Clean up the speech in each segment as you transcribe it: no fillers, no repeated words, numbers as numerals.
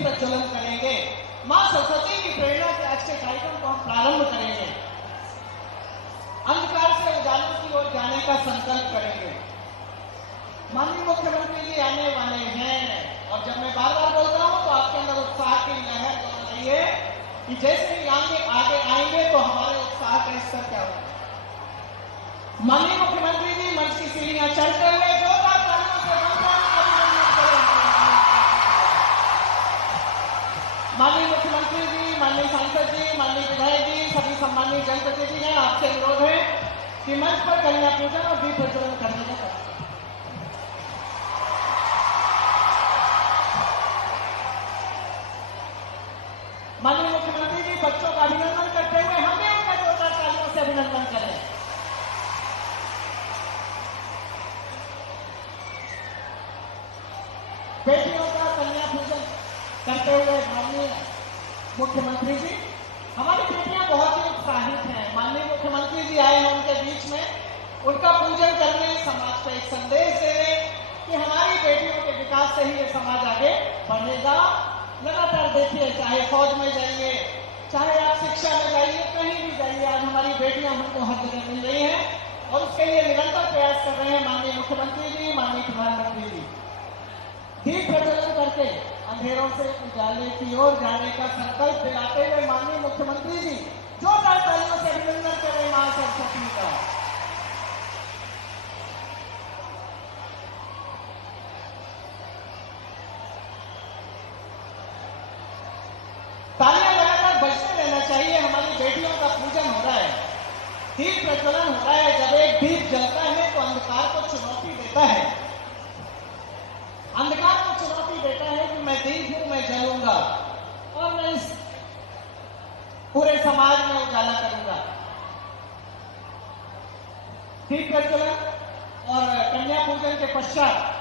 प्रज्वलन करेंगे। मां सरस्वती की प्रेरणा से आज के कार्यक्रम को हम प्रारंभ करेंगे। अंधकार से उजाले की ओर जाने का संकल्प करेंगे। माननीय मुख्यमंत्री जी आने वाले हैं और जब मैं बार बार बोलता हूं तो आपके अंदर उत्साह की लहर दौड़ रही है कि जैसे ही आगे आएंगे तो हमारे उत्साह का स्तर क्या होगा। माननीय मुख्यमंत्री जी मंच की सीढ़ियां चढ़ते हुए जोरदार तालियों से अभिनंदन करें। माननीय मुख्यमंत्री जी, माननीय सांसद जी, माननीय विधायक जी, सभी सम्मानित जनप्रतिनिधि हैं, आपसे अनुरोध है कि मंच पर कन्या पूजन और दीप प्रज्वलन करने का कार्य। माननीय मुख्यमंत्री जी बच्चों का अभिनंदन करते हुए हम भी उनका जोरदार तालियों से अभिनंदन करें। बेटियों का कन्या पूजन करते हुए माननीय मुख्यमंत्री जी, हमारी बेटियां बहुत ही उत्साहित हैं। माननीय मुख्यमंत्री जी आए हैं उनके बीच में, उनका पूजन करने, समाज को एक संदेश देने कि हमारी बेटियों के विकास से ही ये समाज आगे बढ़ेगा। लगातार देखिए, चाहे फौज में जाइए, चाहे आप शिक्षा में जाइए, कहीं भी जाइए, आज हमारी बेटियां हमको हर जगह मिल रही हैं और उसके लिए निरंतर प्रयास कर रहे हैं माननीय मुख्यमंत्री जी, माननीय प्रधानमंत्री जी। दीप प्रज्वलन करके अंधेरों से उजाले की ओर जाने का संकल्प दिलाते हुए माननीय मुख्यमंत्री जी जोरदार तालियों से अभिनंदन करें मां सरस्वती का। तालियां लगातार बजते रहना चाहिए। हमारी बेटियों का पूजन हो रहा है, दीप प्रज्वलन हो रहा है। जब एक दीप जलता है तो अंधकार को चुनौती देता है, अंधकार को चुनौती देता है कि मैं दीप हूं, मैं जलूंगा और मैं इस पूरे समाज में उजाला करूंगा। दीप प्रज्वलन और कन्या पूजन के पश्चात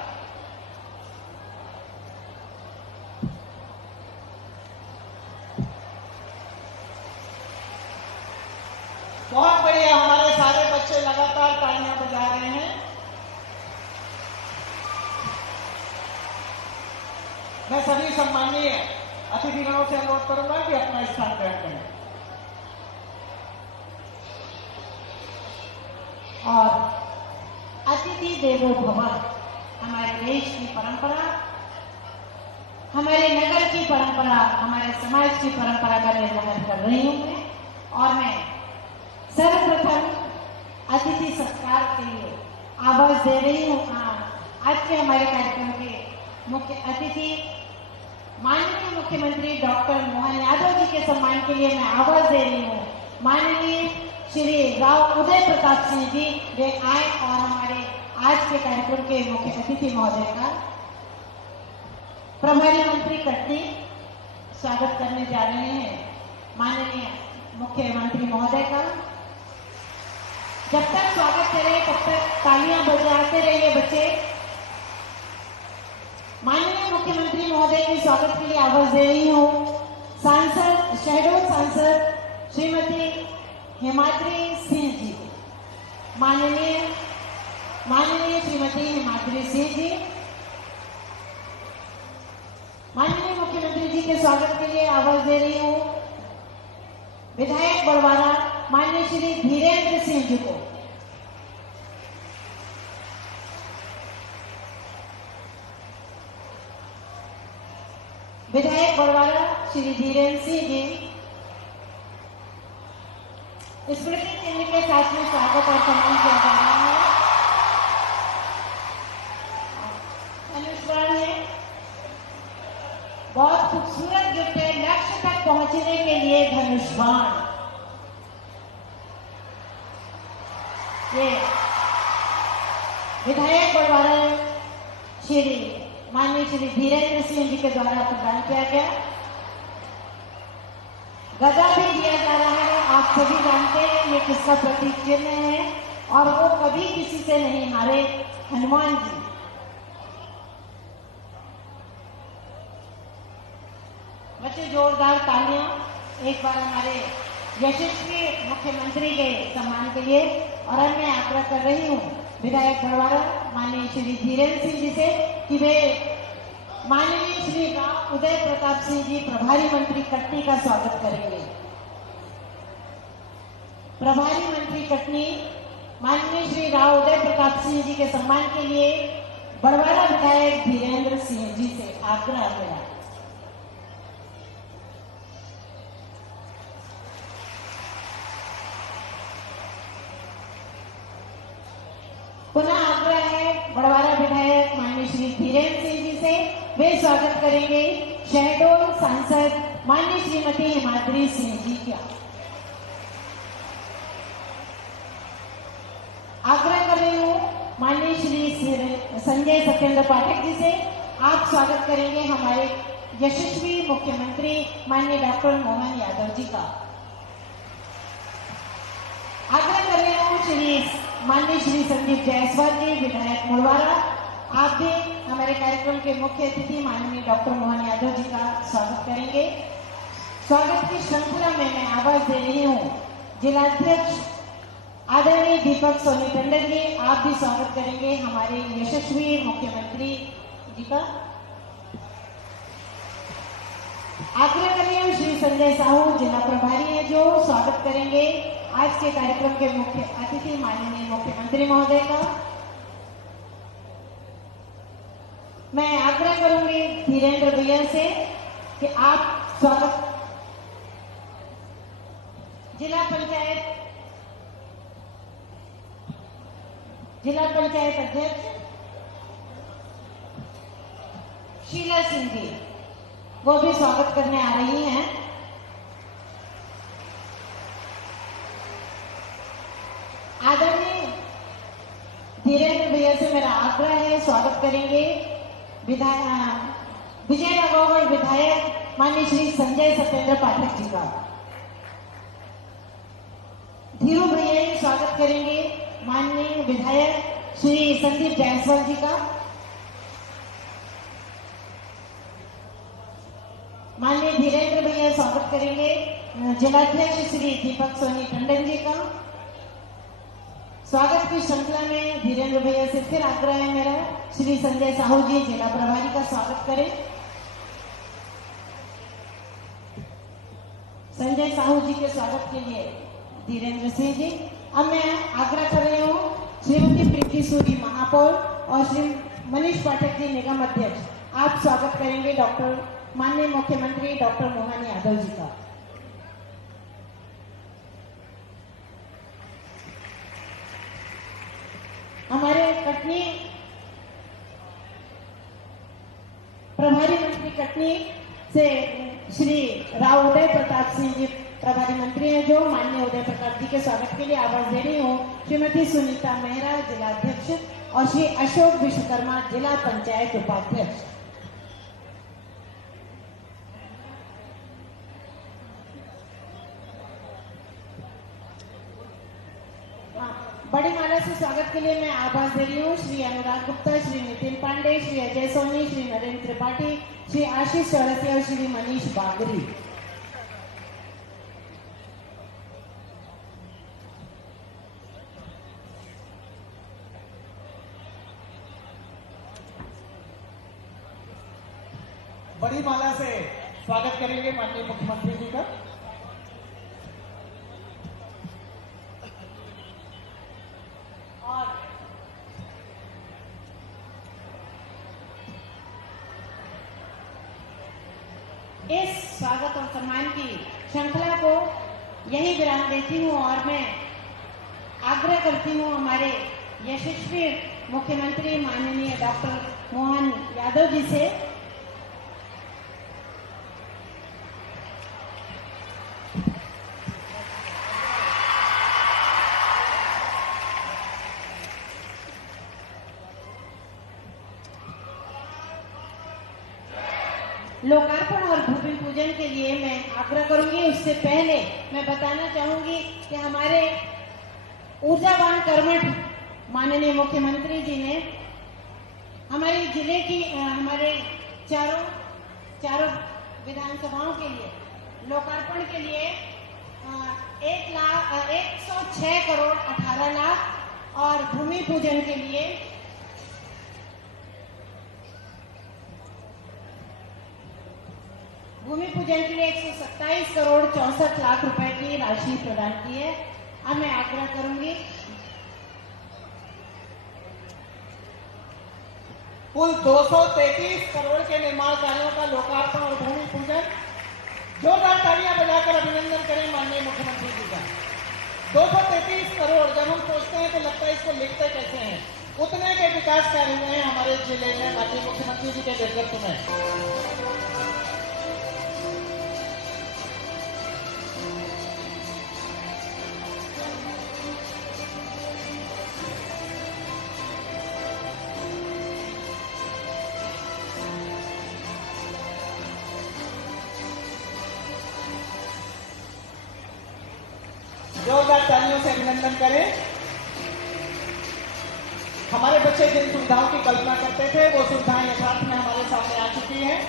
बहुत बढ़िया, हमारे सारे बच्चे लगातार तालियां बजा रहे हैं। मैं सभी सम्माननीय अतिथिगणों से अनुरोध करूंगा कि अपना स्थान ग्रहण करें। और अतिथि देवो भव हमारे देश की परंपरा, हमारे नगर की परंपरा, हमारे समाज की परंपरा का निर्वहन कर रही हूं मैं। और मैं सर्वप्रथम अतिथि सत्कार के लिए आवाज दे रही हूँ। आज के हमारे कार्यक्रम के मुख्य अतिथि माननीय मुख्यमंत्री डॉक्टर मोहन यादव जी के सम्मान के लिए मैं आवाज दे रही हूँ। माननीय श्री राव उदय प्रताप सिंह जी वे आए और हमारे आज के कार्यक्रम के मुख्य अतिथि महोदय का प्रभारी मंत्री कटनी स्वागत करने जा रहे हैं। माननीय मुख्यमंत्री महोदय का जब तक स्वागत करें तब तक तालियां बजाते रहिए बच्चे। माननीय मुख्यमंत्री महोदय के स्वागत के लिए आवाज दे रही हूँ सांसद, शहडोल सांसद श्रीमती हिमाद्री सिंह जी। माननीय श्रीमती हिमाद्री सिंह जी, माननीय मुख्यमंत्री जी के स्वागत के लिए आवाज दे रही हूँ विधायक बड़वारा माननीय श्री धीरेन्द्र सिंह जी को। विधायक बड़वारा श्री धीरेन्द्र सिंह जी स्मृति चिन्ह के साथ में स्वागत और सम्मान किया जा रहा है। अनुस्मरण है, बहुत खूबसूरत गिफ्ट है, लक्ष्य तक पहुंचने के लिए धनुष बाण। ये विधायक बड़वारा श्री माननीय श्री धीरेन्द्र सिंह जी के द्वारा प्रदान किया गया। गदा भी दिया जा रहा है, आप सभी जानते हैं ये किसका प्रतीक चिन्ह है और वो कभी किसी से नहीं हारे, हनुमान जी। बच्चे जोरदार तालियां एक बार हमारे यशस्वी मुख्यमंत्री के सम्मान के लिए। और अब मैं आग्रह कर रही हूँ विधायक बड़वारा माननीय श्री धीरेन्द्र सिंह जी से कि वे माननीय श्री राव उदय प्रताप सिंह जी प्रभारी मंत्री कटनी का स्वागत करेंगे। प्रभारी मंत्री कटनी माननीय श्री राव उदय प्रताप सिंह जी के सम्मान के लिए बड़वाड़ा विधायक धीरेन्द्र सिंह जी से आग्रह मेरा। पुनः आग्रह है बड़वाड़ा विधायक माननीय श्री धीरेन्द्र सिंह जी से, वे स्वागत करेंगे शहडोल सांसद माननीय श्रीमती हिमाद्री सिंह जी का। आग्रह कर रही हूँ माननीय श्री संजय सत्येंद्र पाठक जी से, आप स्वागत करेंगे हमारे यशस्वी मुख्यमंत्री माननीय डॉक्टर मोहन यादव जी का। आग्रह कर रही हूँ माननीय श्री संदीप जायसवाल जी विधायक मुड़वारा, आप भी हमारे कार्यक्रम के मुख्य अतिथि माननीय डॉक्टर मोहन यादव जी का स्वागत करेंगे। स्वागत की श्रृंखला में मैं आवाज दे रही हूँ जिलाध्यक्ष आदरणीय दीपक सोनी टंडन जी, आप भी स्वागत करेंगे हमारे यशस्वी मुख्यमंत्री जी का। आग्रह कर रही हूँ श्री संजय साहू जिला प्रभारी है जो स्वागत करेंगे आज के कार्यक्रम के मुख्य अतिथि माननीय मुख्यमंत्री महोदय का। मैं आग्रह करूंगी धीरेन्द्र भैया से कि आप स्वागत जिला पंचायत अध्यक्ष शीला सिंह जी, वो भी स्वागत करने आ रही हैं। आदरणीय धीरेन्द्र भैया से मेरा आग्रह है, स्वागत करेंगे विजयनगर विधायक माननीय श्री संजय सत्येंद्र पाठक जी का। धीरू भैया ही स्वागत करेंगे माननीय विधायक श्री संदीप जायसवाल जी का। माननीय धीरेन्द्र भैया स्वागत करेंगे जिलाध्यक्ष श्री दीपक सोनी टंडन जी का। स्वागत की श्रृंखला में धीरेन्द्र भैया से फिर आग्रह है मेरा, श्री संजय साहू जी जिला प्रभारी का स्वागत करें। संजय साहू जी के स्वागत के लिए धीरेन्द्र सिंह जी। अब मैं आग्रह कर रही हूँ श्रीमती प्रीति सूरी महापौर और श्री मनीष पाठक जी निगम अध्यक्ष, आप स्वागत करेंगे डॉक्टर माननीय मुख्यमंत्री डॉक्टर मोहन यादव जी का। हमारे कटनी प्रभारी मंत्री कटनी से श्री राव उदय प्रताप सिंह जी प्रभारी मंत्री हैं जो माननीय उदय प्रताप जी के स्वागत के लिए आवाज दे रही हूँ श्रीमती सुनीता मेहरा जिलाध्यक्ष और श्री अशोक विश्वकर्मा जिला पंचायत उपाध्यक्ष। बड़ी माला से स्वागत के लिए मैं आवाज दे रही हूँ श्री अनुराग गुप्ता, श्री नितिन पांडे, श्री अजय सोनी, श्री नरेंद्र त्रिपाठी, श्री आशीष चौरसिया और श्री मनीष बागरी। बड़ी माला से स्वागत करेंगे माननीय मुख्यमंत्री जी का। इस स्वागत और सम्मान की श्रृंखला को यही विराम देती हूँ और मैं आग्रह करती हूँ हमारे यशस्वी मुख्यमंत्री माननीय डॉक्टर मोहन यादव जी से लोकार्पण और भूमि पूजन के लिए मैं आग्रह करूंगी। उससे पहले मैं बताना चाहूंगी कि हमारे ऊर्जावान कर्मठ माननीय मुख्यमंत्री जी ने हमारे जिले की हमारे चारों विधानसभाओं के लिए लोकार्पण के लिए 106 करोड़ 18 लाख और भूमि पूजन के लिए भूमि पूजन के लिए 127 करोड़ 64 लाख रुपए की राशि प्रदान की है। अब मैं आग्रह करूंगी कुल 233 करोड़ के निर्माण कार्यों का लोकार्पण और भूमि पूजन। जोरदार तालियां बजाकर अभिनंदन करें माननीय मुख्यमंत्री जी का। 233 करोड़, जब हम सोचते हैं तो लगता है इसको लिखते कैसे हैं। उतने के विकास कार्य हुए हैं हमारे जिले में माननीय मुख्यमंत्री जी के नेतृत्व में। जोरदार तालियों से अभिनंदन करें। हमारे बच्चे जिन सुविधाओं की कल्पना करते थे वो सुविधाएं यथार्थ में हमारे सामने आ चुकी हैं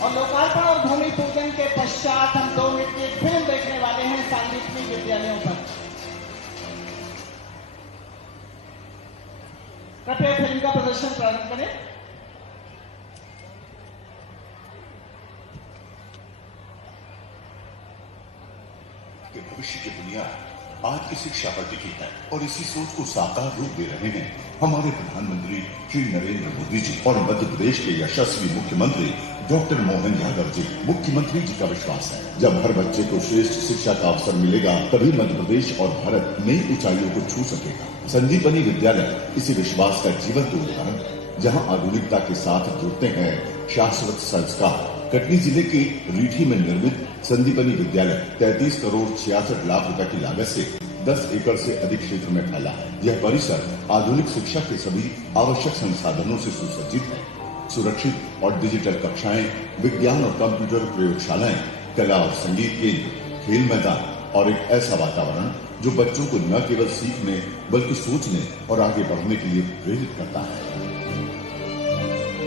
और लोकार्पण और भूमि पूजन के पश्चात हम 2 मिनट की फिल्म देखने वाले हैं सांगीतनिक विद्यालयों पर। कृपया फिल्म का प्रदर्शन प्रारंभ करें। कि भविष्य की बुनियाद आज की शिक्षा पर टिकी है और इसी सोच को साकार रूप दे रहे हैं हमारे प्रधानमंत्री श्री नरेंद्र मोदी जी और मध्य प्रदेश के यशस्वी मुख्यमंत्री डॉक्टर मोहन यादव जी। मुख्यमंत्री जी का विश्वास है जब हर बच्चे को श्रेष्ठ शिक्षा का अवसर मिलेगा तभी मध्य प्रदेश और भारत नई ऊंचाइयों को छू सकेगा। संदीपनी विद्यालय इसी विश्वास का जीवंत उदाहरण है जहाँ आधुनिकता के साथ जुड़ते हैं शाश्वत संस्कार। कटनी जिले के रीठी में निर्मित संदीपनी विद्यालय 33 करोड़ 66 लाख रुपए की लागत से 10 एकड़ से अधिक क्षेत्र में फैला है। यह परिसर आधुनिक शिक्षा के सभी आवश्यक संसाधनों से सुसज्जित है। सुरक्षित और डिजिटल कक्षाएं, विज्ञान और कंप्यूटर प्रयोगशालाएं, कला और संगीत केंद्र, खेल मैदान और एक ऐसा वातावरण जो बच्चों को न केवल सीखने बल्कि सोचने और आगे बढ़ने के लिए प्रेरित करता है।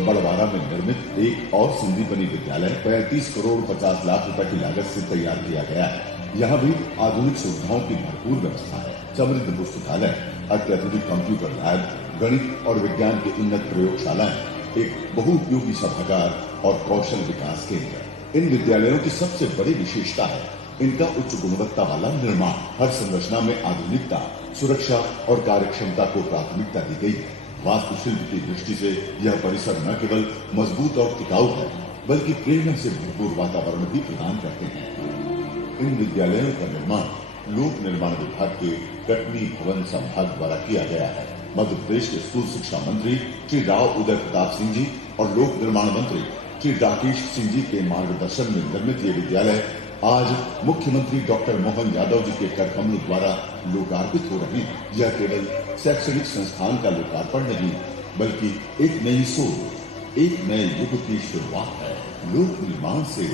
बड़वारा में निर्मित एक और संदीपनी विद्यालय 35 करोड़ 50 लाख रुपए की लागत से तैयार किया गया है। यहाँ भी आधुनिक सुविधाओं की भरपूर व्यवस्था है। समृद्ध पुस्तकालय, अत्याधुनिक कंप्यूटर लैब, गणित और विज्ञान की उन्नत प्रयोगशालाएं, एक बहुउपयोगी सभागार और कौशल विकास केंद्र। इन विद्यालयों की सबसे बड़ी विशेषता है इनका उच्च गुणवत्ता वाला निर्माण। हर संरचना में आधुनिकता, सुरक्षा और कार्यक्षमता को प्राथमिकता दी गई है। वास्तुशिल्प की दृष्टि से यह परिसर न केवल मजबूत और टिकाऊ है बल्कि प्रेरणा से भरपूर वातावरण भी प्रदान करते हैं। इन विद्यालयों का निर्माण लोक निर्माण विभाग के कटनी भवन संभाग द्वारा किया गया है। मध्य प्रदेश के स्कूल शिक्षा मंत्री श्री राव उदय प्रताप सिंह जी और लोक निर्माण मंत्री श्री राकेश सिंह जी के मार्गदर्शन में निर्मित ये विद्यालय आज मुख्यमंत्री डॉक्टर मोहन यादव जी के कर कमलों द्वारा लोकार्पित हो रहे हैं। यह केवल शैक्षणिक संस्थान का लोकार्पण नहीं बल्कि एक नई सोच, एक नए युग की शुरुआत है। लोक निर्माण से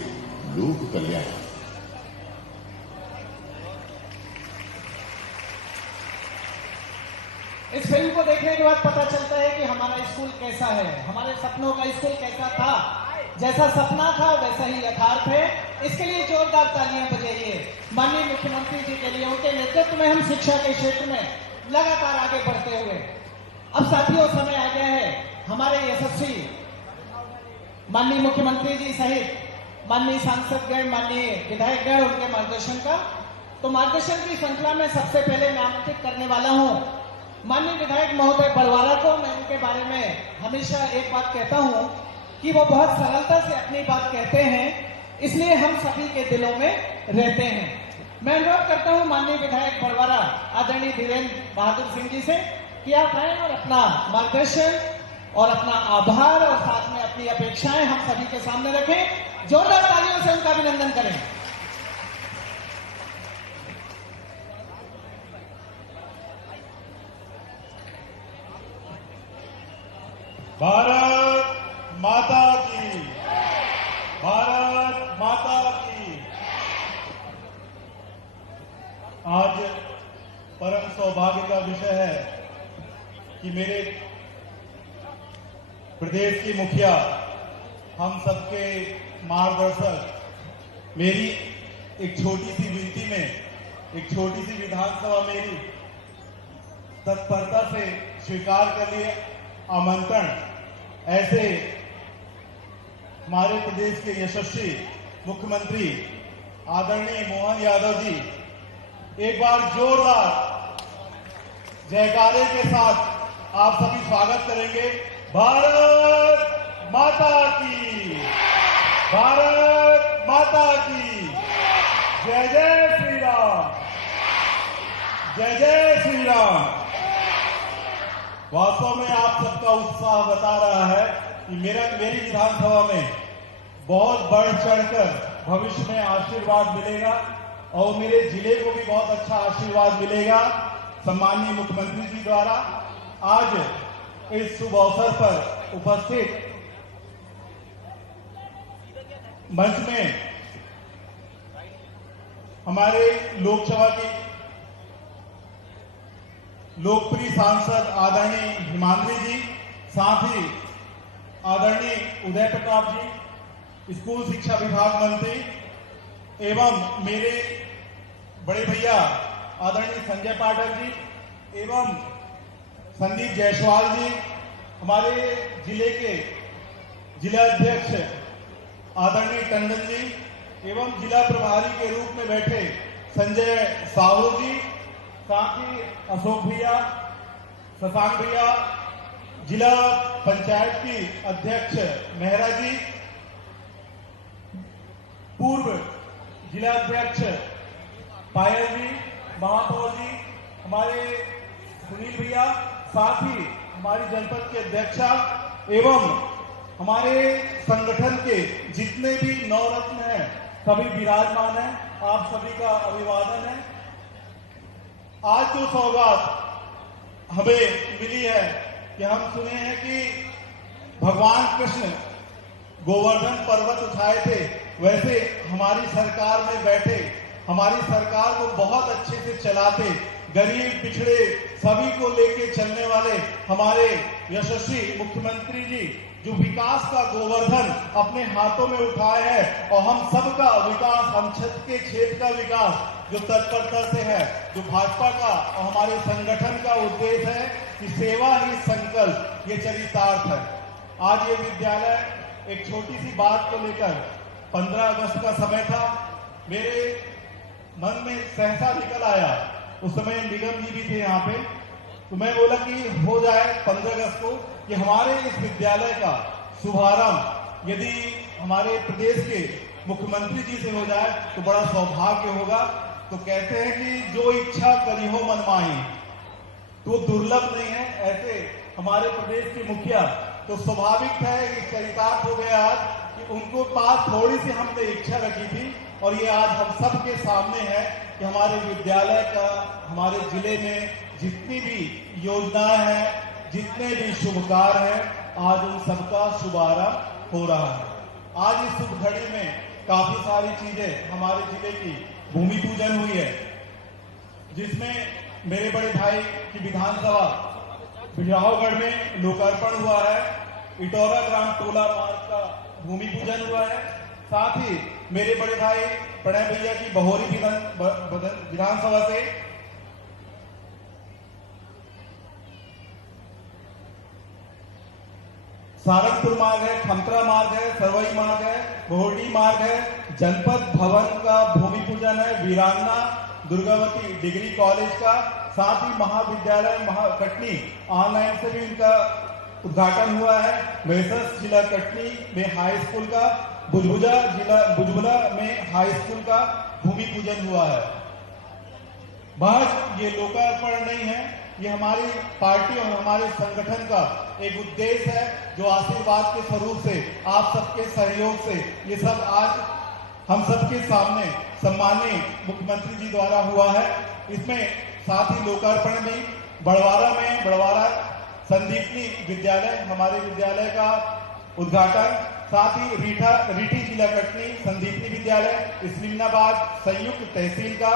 लोक कल्याण। इस फिल्म को देखने के बाद पता चलता है कि हमारा स्कूल कैसा है, हमारे सपनों का स्कूल कैसा था। जैसा सपना था वैसा ही यथार्थ है। इसके लिए जोरदार तालियां बजाइए माननीय मुख्यमंत्री जी के लिए। उनके नेतृत्व में हम शिक्षा के क्षेत्र में लगातार आगे बढ़ते हुए। अब साथियों, समय आ गया है हमारे यशस्वी माननीय मुख्यमंत्री जी सहित माननीय सांसदगण, माननीय विधायकगण, उनके मार्गदर्शन का। तो मार्गदर्शन की श्रृंखला में सबसे पहले मैं आमंत्रित करने वाला हूं माननीय विधायक महोदय बड़वारा को। मैं उनके बारे में हमेशा एक बात कहता हूं कि वो बहुत सरलता से अपनी बात कहते हैं, इसलिए हम सभी के दिलों में रहते हैं। मैं अनुरोध करता हूं माननीय विधायक बड़वारा आदरणीय धीरेन्द्र बहादुर सिंह जी से कि आप आए और अपना मार्गदर्शन और अपना आभार और साथ में अपनी अपेक्षाएं हम सभी के सामने रखें। जोरदार तालियों से उनका अभिनंदन करें। भारत माता की, भारत माता की। आज परम सौभाग्य का विषय है कि मेरे प्रदेश की मुखिया, हम सबके मार्गदर्शक, मेरी एक छोटी सी विनती में, एक छोटी सी विधानसभा मेरी तत्परता से स्वीकार कर लिए आमंत्रण। ऐसे हमारे प्रदेश के यशस्वी मुख्यमंत्री आदरणीय मोहन यादव जी एक बार जोरदार जयकारे के साथ आप सभी स्वागत करेंगे। भारत माता की, भारत माता की जय जय श्री राम, जय जय श्री राम। वास्तव में आप सबका उत्साह बता रहा है कि मेरी विधानसभा में बहुत बढ़ चढ़कर भविष्य में आशीर्वाद मिलेगा और मेरे जिले को भी बहुत अच्छा आशीर्वाद मिलेगा सम्माननीय मुख्यमंत्री जी द्वारा। आज इस शुभ अवसर पर उपस्थित मंच में हमारे लोकसभा के लोकप्रिय सांसद आदरणीय हिमाद्री जी, साथ ही आदरणीय उदय प्रताप जी, स्कूल शिक्षा विभाग मंत्री एवं मेरे बड़े भैया आदरणीय संजय पाठक जी एवं संदीप जायसवाल जी, हमारे जिले के जिला अध्यक्ष आदरणीय टंडन जी एवं जिला प्रभारी के रूप में बैठे संजय साहू जी, साथ ही अशोक भैया, शशांक भैया, जिला पंचायत की अध्यक्ष मेहरा जी, पूर्व जिला अध्यक्ष पायल जी, महापौर जी, हमारे सुनील भैया, साथ ही हमारी जनपद के अध्यक्षा एवं हमारे संगठन के जितने भी नवरत्न हैं सभी विराजमान हैं। आप सभी का अभिवादन है। आज जो सौगात हमें मिली है कि हम सुने हैं कि भगवान कृष्ण गोवर्धन पर्वत उठाए थे, वैसे हमारी सरकार में बैठे हमारी सरकार को बहुत अच्छे से चलाते, गरीब पिछड़े सभी को लेके चलने वाले हमारे यशस्वी मुख्यमंत्री जी जो विकास का गोवर्धन अपने हाथों में उठाए हैं और हम सबका विकास, हम छत के क्षेत्र का विकास जो तत्परता से है, जो भाजपा का और हमारे संगठन का उद्देश्य है कि सेवा ही संकल्प, ये चरितार्थ है। आज ये विद्यालय एक छोटी सी बात को लेकर 15 अगस्त का समय था, मेरे मन में सहसा निकल आया। उस समय निगम जी भी थे यहाँ पे, तो मैं बोला कि हो जाए 15 अगस्त को कि हमारे इस विद्यालय का शुभारंभ यदि हमारे प्रदेश के मुख्यमंत्री जी से हो जाए तो बड़ा सौभाग्य होगा। तो कहते हैं कि जो इच्छा करी हो मन माही, तो दुर्लभ नहीं है ऐसे हमारे प्रदेश के मुखिया। तो स्वाभाविक है कि चरितार्थ हो गया आज कि उनको पास थोड़ी सी हमने इच्छा रखी थी और ये आज हम सबके सामने है कि हमारे विद्यालय का, हमारे जिले में जितनी भी योजनाएं हैं, जितने भी शुभ कार्य हैं, आज उन सबका शुभारंभ हो रहा है। आज इस शुभ घड़ी में काफी सारी चीजें हमारे जिले की भूमि पूजन हुई है, जिसमें मेरे बड़े भाई की विधानसभा बिजरावगढ़ में लोकार्पण हुआ है, इटौरा ग्राम टोला मार्ग का भूमि पूजन हुआ है, साथ ही मेरे बड़े भाई प्रणय भैया की बहोरी विधानसभा से सारंगपुर मार्ग है, खमतरा मार्ग है, सरवई मार्ग है, बोहड़ी मार्ग है, जनपद भवन का भूमि पूजन है, वीरांगना दुर्गावती डिग्री कॉलेज का, साथ ही महाविद्यालय कटनी ऑनलाइन से भी इनका उद्घाटन हुआ है, मेसर्स जिला कटनी में हाई स्कूल का, बुलबुला में हाई स्कूल का भूमि पूजन हुआ है। बस ये लोकार्पण नहीं है, ये हमारी पार्टी और हमारे संगठन का एक उद्देश्य है जो आशीर्वाद के स्वरूप से आप सबके सहयोग से ये सब आज हम सबके सामने सम्माननीय मुख्यमंत्री जी द्वारा हुआ है। इसमें साथ ही लोकार्पण में बड़वारा संदीपनी विद्यालय, हमारे विद्यालय का उद्घाटन, साथ ही रीठी जिला कटनी संदीपनी विद्यालय, इस्लामाबाद संयुक्त तहसील का,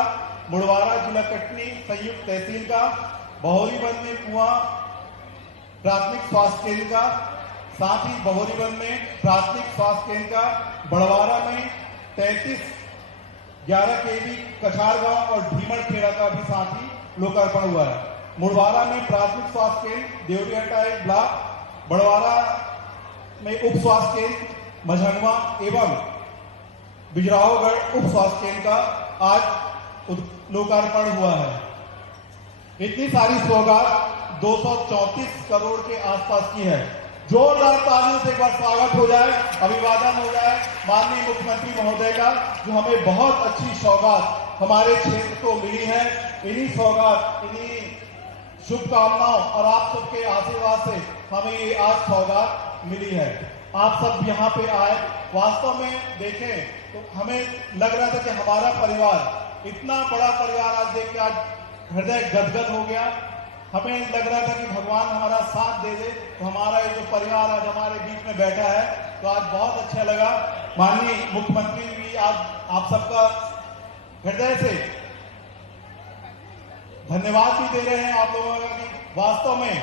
मुड़वारा जिला कटनी संयुक्त तहसील का, बहोरीबंद में कुआं प्राथमिक स्वास्थ्य केंद्र का, साथ ही बहोरीबंद में प्राथमिक स्वास्थ्य केंद्र का, बड़वारा में 3311 केवी कछारगांव और ढीमरखेड़ा का भी साथ ही लोकार्पण हुआ है। मुड़वारा में प्राथमिक स्वास्थ्य केंद्र, देवरियाटा ब्लॉक, बड़वारा में उप स्वास्थ्य केंद्र, मझंगवा एवं बिजरावगढ़ उप स्वास्थ्य केंद्र का आज लोकार्पण हुआ है। इतनी सारी सौगात 234 करोड़ के आसपास की है। जोरदार तालियों से एक बार स्वागत हो जाए, अभिवादन हो जाए माननीय मुख्यमंत्री महोदय का, जो हमें बहुत अच्छी सौगात हमारे क्षेत्र को मिली है। इन्हीं सौगात, इन्हीं शुभकामनाओं और आप सबके आशीर्वाद से हमें ये आज सौगात मिली है। आप सब यहाँ पे आए, वास्तव में देखें तो हमें लग रहा था कि हमारा परिवार, इतना बड़ा परिवार आज देख के आज हृदय गदगद हो गया। हमें लग रहा था कि भगवान हमारा साथ दे दे, तो हमारा ये जो परिवार आज हमारे बीच में बैठा है, तो आज बहुत अच्छा लगा। माननीय मुख्यमंत्री भी आज आप सबका हृदय से धन्यवाद भी दे रहे हैं आप लोगों का कि वास्तव में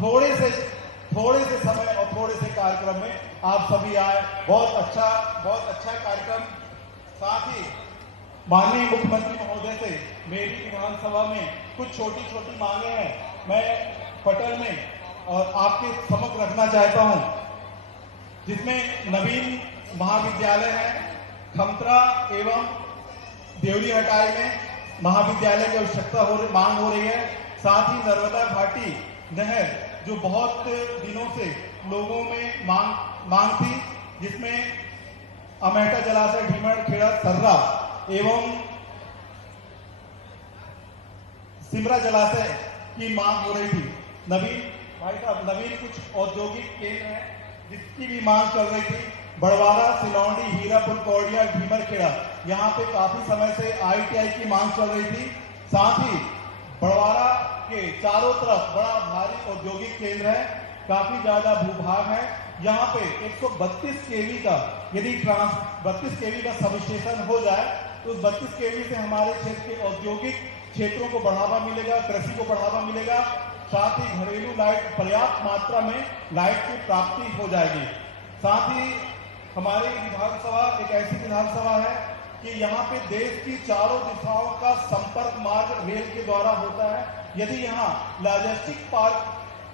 थोड़े से समय और थोड़े से कार्यक्रम में आप सभी आए। बहुत अच्छा कार्यक्रम। साथ ही माननीय मुख्यमंत्री महोदय से मेरी विधानसभा में कुछ छोटी छोटी मांगे हैं, मैं पटल में और आपके समक्ष रखना चाहता हूं, जिसमें नवीन महाविद्यालय है, खमतरा एवं देवरी हटाई में महाविद्यालय की आवश्यकता मांग हो रही है। साथ ही नर्मदा घाटी नहर, जो बहुत दिनों से लोगों में मांग थी, जिसमें अमेठा जलाशय, ढीमर खेड़ा, सर्रा एवं सिमरा जलाशय की मांग हो रही थी। नवीन भाई साहब, नवीन कुछ औद्योगिक केंद्र है जिसकी भी मांग चल रही थी। बड़वारा, सिलौंडी, हीरापुर, कौड़िया, ढीमर खेड़ा, यहाँ पे काफी समय से ITI की मांग चल रही थी। साथ ही बड़वारा के चारों तरफ बड़ा भारी औद्योगिक केंद्र है, काफी ज्यादा भूभाग है। यहाँ पे 132 kV का यदि 32 kV का सब स्टेशन हो जाए तो उस 32 kV से हमारे क्षेत्र के औद्योगिक क्षेत्रों को बढ़ावा मिलेगा, कृषि को बढ़ावा मिलेगा। साथ ही घरेलू लाइट पर्याप्त मात्रा में लाइट की प्राप्ति हो जाएगी। साथ ही हमारी विधानसभा एक ऐसी विधानसभा है कि यहाँ पे देश की चारों दिशाओं का संपर्क मार्ग रेल के द्वारा होता है। यदि यहाँ लॉजिस्टिक पार्क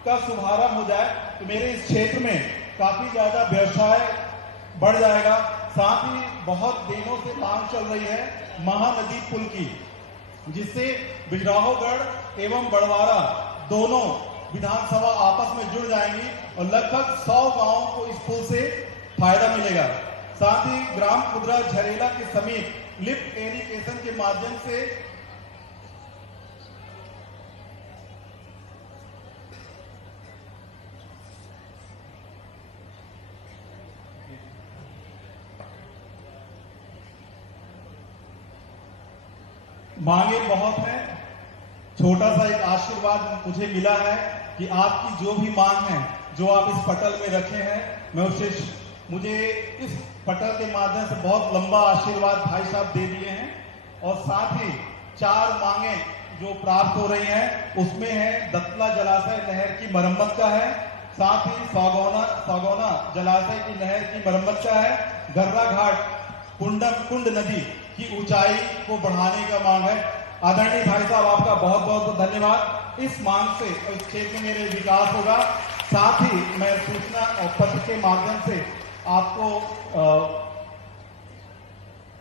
का शुभारंभ हो जाए तो मेरे इस क्षेत्र में काफी ज्यादा व्यवसाय बढ़ जाएगा। साथ ही बहुत दिनों से मांग चल रही है महानदी पुल की, जिससे बिजराहोगढ़ एवं बड़वारा दोनों विधानसभा आपस में जुड़ जाएंगी और लगभग 100 गांवों को इस पुल से फायदा मिलेगा। साथ ही ग्राम कुदरा झरेला के समीप लिफ्ट इरिगेशन के माध्यम से मांगे बहुत हैं। छोटा सा एक आशीर्वाद मुझे मिला है कि आपकी जो भी मांग है, जो आप इस पटल में रखे हैं, मुझे इस पटल के माध्यम से बहुत लंबा आशीर्वाद भाई साहब दे दिए हैं। और साथ ही 4 मांगे जो प्राप्त हो रही हैं, उसमें है दत्तला जलाशय नहर की मरम्मत का है, साथ ही सागौना जलाशय की नहर की मरम्मत का है, गर्रा घाट कुंड नदी की ऊंचाई को बढ़ाने का मांग है। आदरणीय भाई साहब, आपका बहुत बहुत धन्यवाद। इस मांग से इस क्षेत्र में मेरे विकास होगा। साथ ही मैं सूचना और पत्र के माध्यम से आपको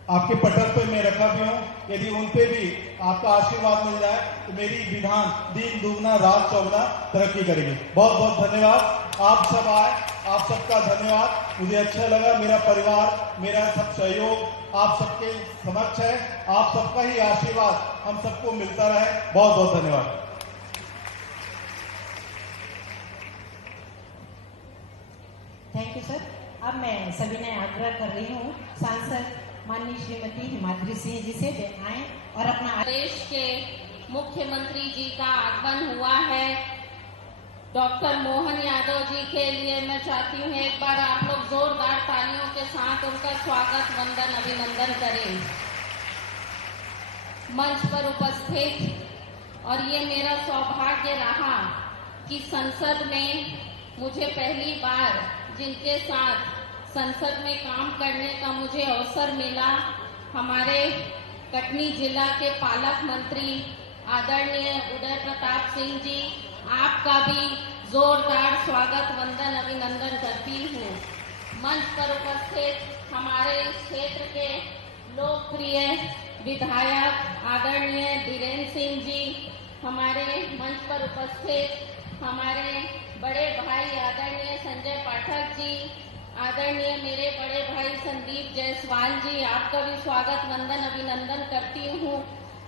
आपके पटल पे मैं रखा भी हूँ, यदि उन पे भी आपका आशीर्वाद मिल जाए तो मेरी विधान दिन दुगना रात चौगुना तरक्की करेगी। बहुत बहुत धन्यवाद। आप सब आए, आप सबका धन्यवाद। मुझे अच्छा लगा, मेरा परिवार, मेरा सब सहयोग आप सबके समक्ष है। आप सबका ही आशीर्वाद हम सबको मिलता रहे। बहुत बहुत धन्यवाद। Thank you sir. अब मैं सविनय आग्रह कर रही हूँ सांसद माननीय श्रीमती हिमाद्री सिंह जी से आए और अपना देश के मुख्यमंत्री जी का आगमन हुआ है डॉक्टर मोहन यादव जी के लिए मैं चाहती हूँ एक बार आप लोग जोरदार तालियों के साथ उनका स्वागत वंदन अभिनंदन करें। मंच पर उपस्थित, और ये मेरा सौभाग्य रहा कि संसद में मुझे पहली बार जिनके साथ संसद में काम करने का मुझे अवसर मिला, हमारे कटनी जिला के पालक मंत्री आदरणीय उदय प्रताप सिंह जी, आपका भी जोरदार स्वागत वंदन अभिनंदन करती हूँ। मंच पर उपस्थित हमारे इस क्षेत्र के लोकप्रिय विधायक आदरणीय धीरेन्द्र सिंह जी, हमारे मंच पर उपस्थित हमारे बड़े भाई आदरणीय संजय पाठक जी, आदरणीय मेरे बड़े भाई संदीप जायसवाल जी, आपका भी स्वागत वंदन अभिनंदन करती हूँ।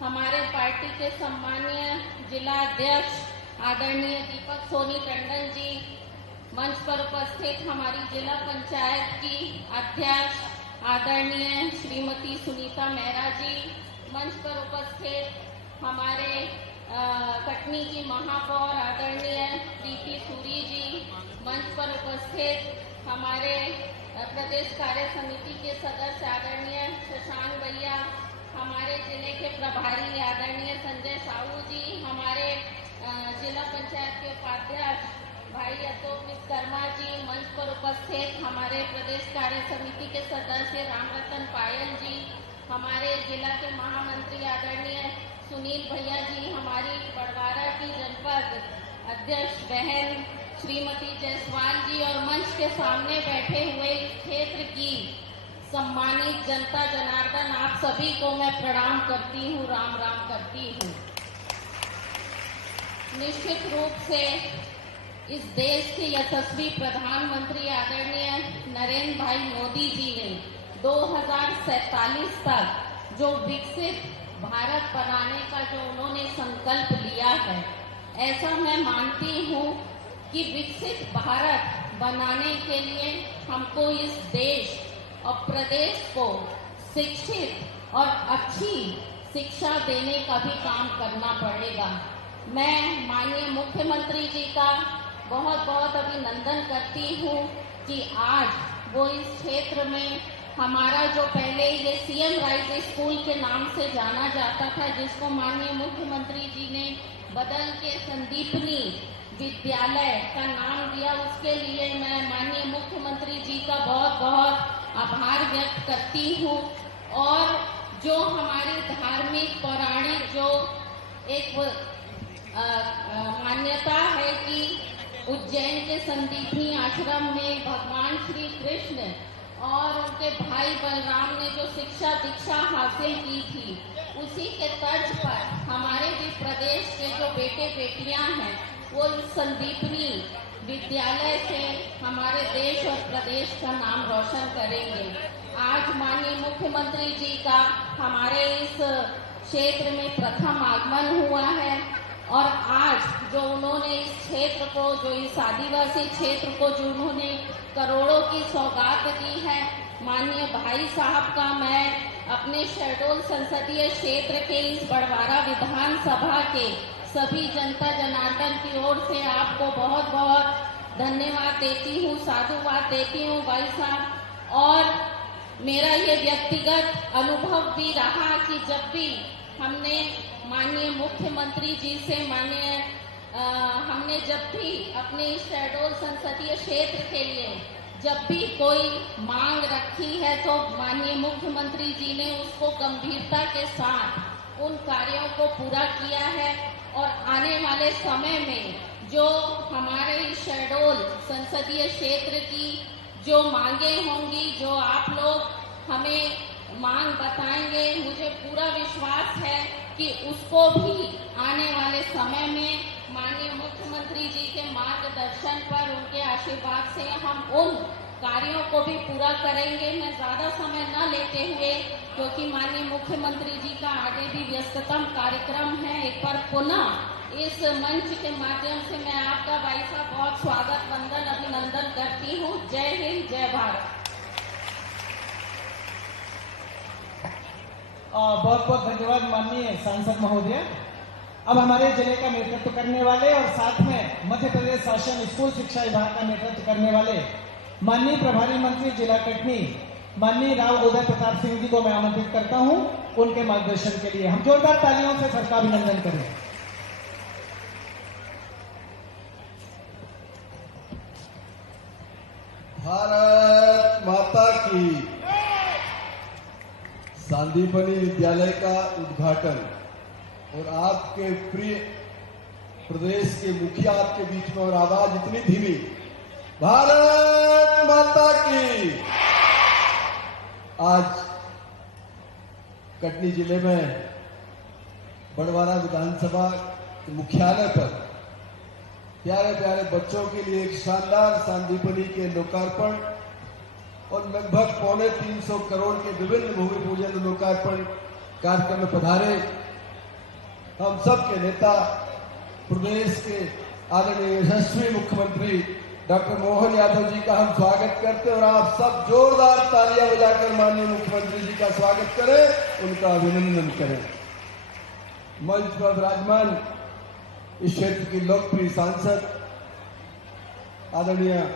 हमारे पार्टी के सम्मानीय जिला अध्यक्ष आदरणीय दीपक सोनी टंडन जी, मंच पर उपस्थित हमारी जिला पंचायत की अध्यक्ष आदरणीय श्रीमती सुनीता मेहरा जी, मंच पर उपस्थित हमारे कटनी की महापौर आदरणीय प्रीति सूरी जी, मंच पर उपस्थित हमारे प्रदेश कार्य समिति के सदस्य आदरणीय शशांक भैया, हमारे जिले के प्रभारी आदरणीय संजय साहू जी, हमारे जिला पंचायत के उपाध्यक्ष भाई अशोक विश्वकर्मा जी, मंच पर उपस्थित हमारे प्रदेश कार्य समिति के सदस्य रामरतन पायल जी, हमारे जिला के महामंत्री आदरणीय सुनील भैया जी, हमारी बड़वारा की जनपद अध्यक्ष बहन श्रीमती जायसवाल जी और मंच के सामने बैठे हुए इस क्षेत्र की सम्मानित जनता जनार्दन, आप सभी को मैं प्रणाम करती हूँ, राम राम करती हूँ। निश्चित रूप से इस देश के यशस्वी प्रधानमंत्री आदरणीय नरेंद्र भाई मोदी जी ने 2047 तक जो विकसित भारत बनाने का जो उन्होंने संकल्प लिया है, ऐसा मैं मानती हूँ कि विकसित भारत बनाने के लिए हमको इस देश और प्रदेश को शिक्षित और अच्छी शिक्षा देने का भी काम करना पड़ेगा। मैं माननीय मुख्यमंत्री जी का बहुत बहुत अभिनंदन करती हूँ कि आज वो इस क्षेत्र में हमारा जो पहले ये सीएम राइज स्कूल के नाम से जाना जाता था, जिसको माननीय मुख्यमंत्री जी ने बदल के संदीपनी विद्यालय का नाम दिया, उसके लिए मैं माननीय मुख्यमंत्री जी का बहुत बहुत आभार व्यक्त करती हूँ। और जो हमारी धार्मिक पौराणिक जो एक मान्यता है कि उज्जैन के संदीपनी आश्रम में भगवान श्री कृष्ण और उनके भाई बलराम ने जो शिक्षा दीक्षा हासिल की थी, उसी के तर्ज पर हमारे भी प्रदेश के जो बेटे बेटियां हैं वो इस संदीपनी विद्यालय से हमारे देश और प्रदेश का नाम रोशन करेंगे। आज माननीय मुख्यमंत्री जी का हमारे इस क्षेत्र में प्रथम आगमन हुआ है और आज जो उन्होंने इस क्षेत्र को, जो इस आदिवासी क्षेत्र को जो उन्होंने करोड़ों की सौगात दी है, माननीय भाई साहब का मैं अपने शहडोल संसदीय क्षेत्र के इस बड़वारा विधानसभा के सभी जनता जनार्दन की ओर से आपको बहुत बहुत धन्यवाद देती हूँ, साधुवाद देती हूँ भाई साहब। और मेरा ये व्यक्तिगत अनुभव भी रहा कि जब भी हमने माननीय मुख्यमंत्री जी से हमने जब भी अपने शहडोल संसदीय क्षेत्र के लिए जब भी कोई मांग रखी है तो माननीय मुख्यमंत्री जी ने उसको गंभीरता के साथ उन कार्यों को पूरा किया है। और आने वाले समय में जो हमारे शहडोल संसदीय क्षेत्र की जो मांगे होंगी, जो आप लोग हमें मांग बताएंगे, मुझे पूरा विश्वास है कि उसको भी आने वाले समय में माननीय मुख्यमंत्री जी के मार्गदर्शन पर, उनके आशीर्वाद से हम उन कार्यों को भी पूरा करेंगे। मैं ज्यादा समय न लेते हुए, क्योंकि माननीय मुख्यमंत्री जी का आगे भी व्यस्ततम कार्यक्रम है, एक बार पुनः इस मंच के माध्यम से मैं आपका भाई साहब बहुत स्वागत वंदन अभिनंदन करती हूँ। जय हिंद, जय भारत। बहुत बहुत धन्यवाद माननीय सांसद महोदय। अब हमारे जिले का नेतृत्व करने वाले और साथ में मध्य प्रदेश शासन स्कूल शिक्षा विभाग का नेतृत्व करने वाले माननीय प्रभारी मंत्री जिला कटनी माननीय राव उदय प्रताप सिंह जी को मैं आमंत्रित करता हूं उनके मार्गदर्शन के लिए। हम जोरदार तालियों से सर का अभिनंदन करें। भारत माता की। संदीपनी विद्यालय का उद्घाटन और आपके प्रिय प्रदेश के मुखिया आपके बीच में और आवाज इतनी धीमी, भारत भारत माता की। आज कटनी जिले में बड़वारा विधानसभा के मुख्यालय पर प्यारे प्यारे बच्चों के लिए एक शानदार सांदीपनी के लोकार्पण और लगभग 350 करोड़ के विभिन्न भूमि पूजन लोकार्पण कार्यक्रम में पधारे हम सब के नेता प्रदेश के आदरणीय यशस्वी मुख्यमंत्री डॉक्टर मोहन यादव जी का हम स्वागत करते हैं और आप सब जोरदार तालियां बजाकर माननीय मुख्यमंत्री जी का स्वागत करें, उनका अभिनंदन करें। मंच पर विराजमान इस क्षेत्र की लोकप्रिय सांसद आदरणीय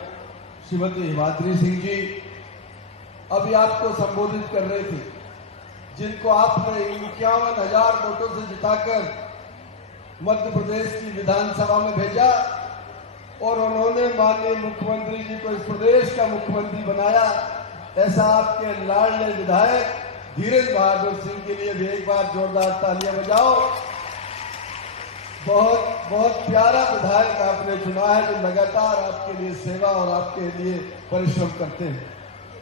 श्रीमती हिमाद्री सिंह जी अभी आपको संबोधित कर रहे थे, जिनको आपने 51,000 वोटों से जिताकर मध्य प्रदेश की विधानसभा में भेजा और उन्होंने माननीय मुख्यमंत्री जी को इस प्रदेश का मुख्यमंत्री बनाया। ऐसा आपके लाडले विधायक धीरज बहादुर सिंह के लिए भी एक बार जोरदार तालियां बजाओ। बहुत बहुत प्यारा विधायक आपने चुना है जो लगातार आपके लिए सेवा और आपके लिए परिश्रम करते हैं।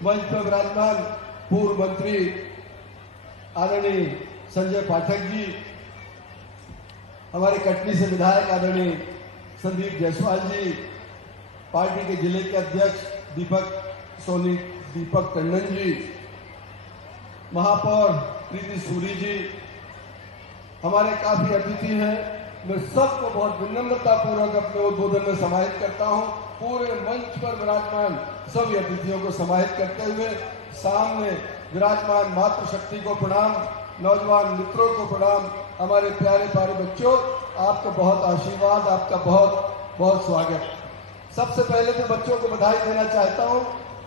मंच पर विराजमान पूर्व मंत्री आदरणीय संजय पाठक जी, हमारे कटनी से विधायक आदरणीय संदीप जायसवाल जी, पार्टी के जिले के अध्यक्ष दीपक टंडन जी, महापौर प्रीति सूरी जी, हमारे काफी अतिथि हैं। मैं सबको बहुत विनम्रता पूर्वक अपने उद्बोधन में समाहित करता हूं। पूरे मंच पर विराजमान सभी अतिथियों को समाहित करते हुए सामने विराजमान मातृशक्ति को प्रणाम, नौजवान मित्रों को प्रणाम, हमारे प्यारे प्यारे बच्चों आपको बहुत आशीर्वाद, आपका बहुत बहुत स्वागत। सबसे पहले तो बच्चों को बधाई देना चाहता हूं।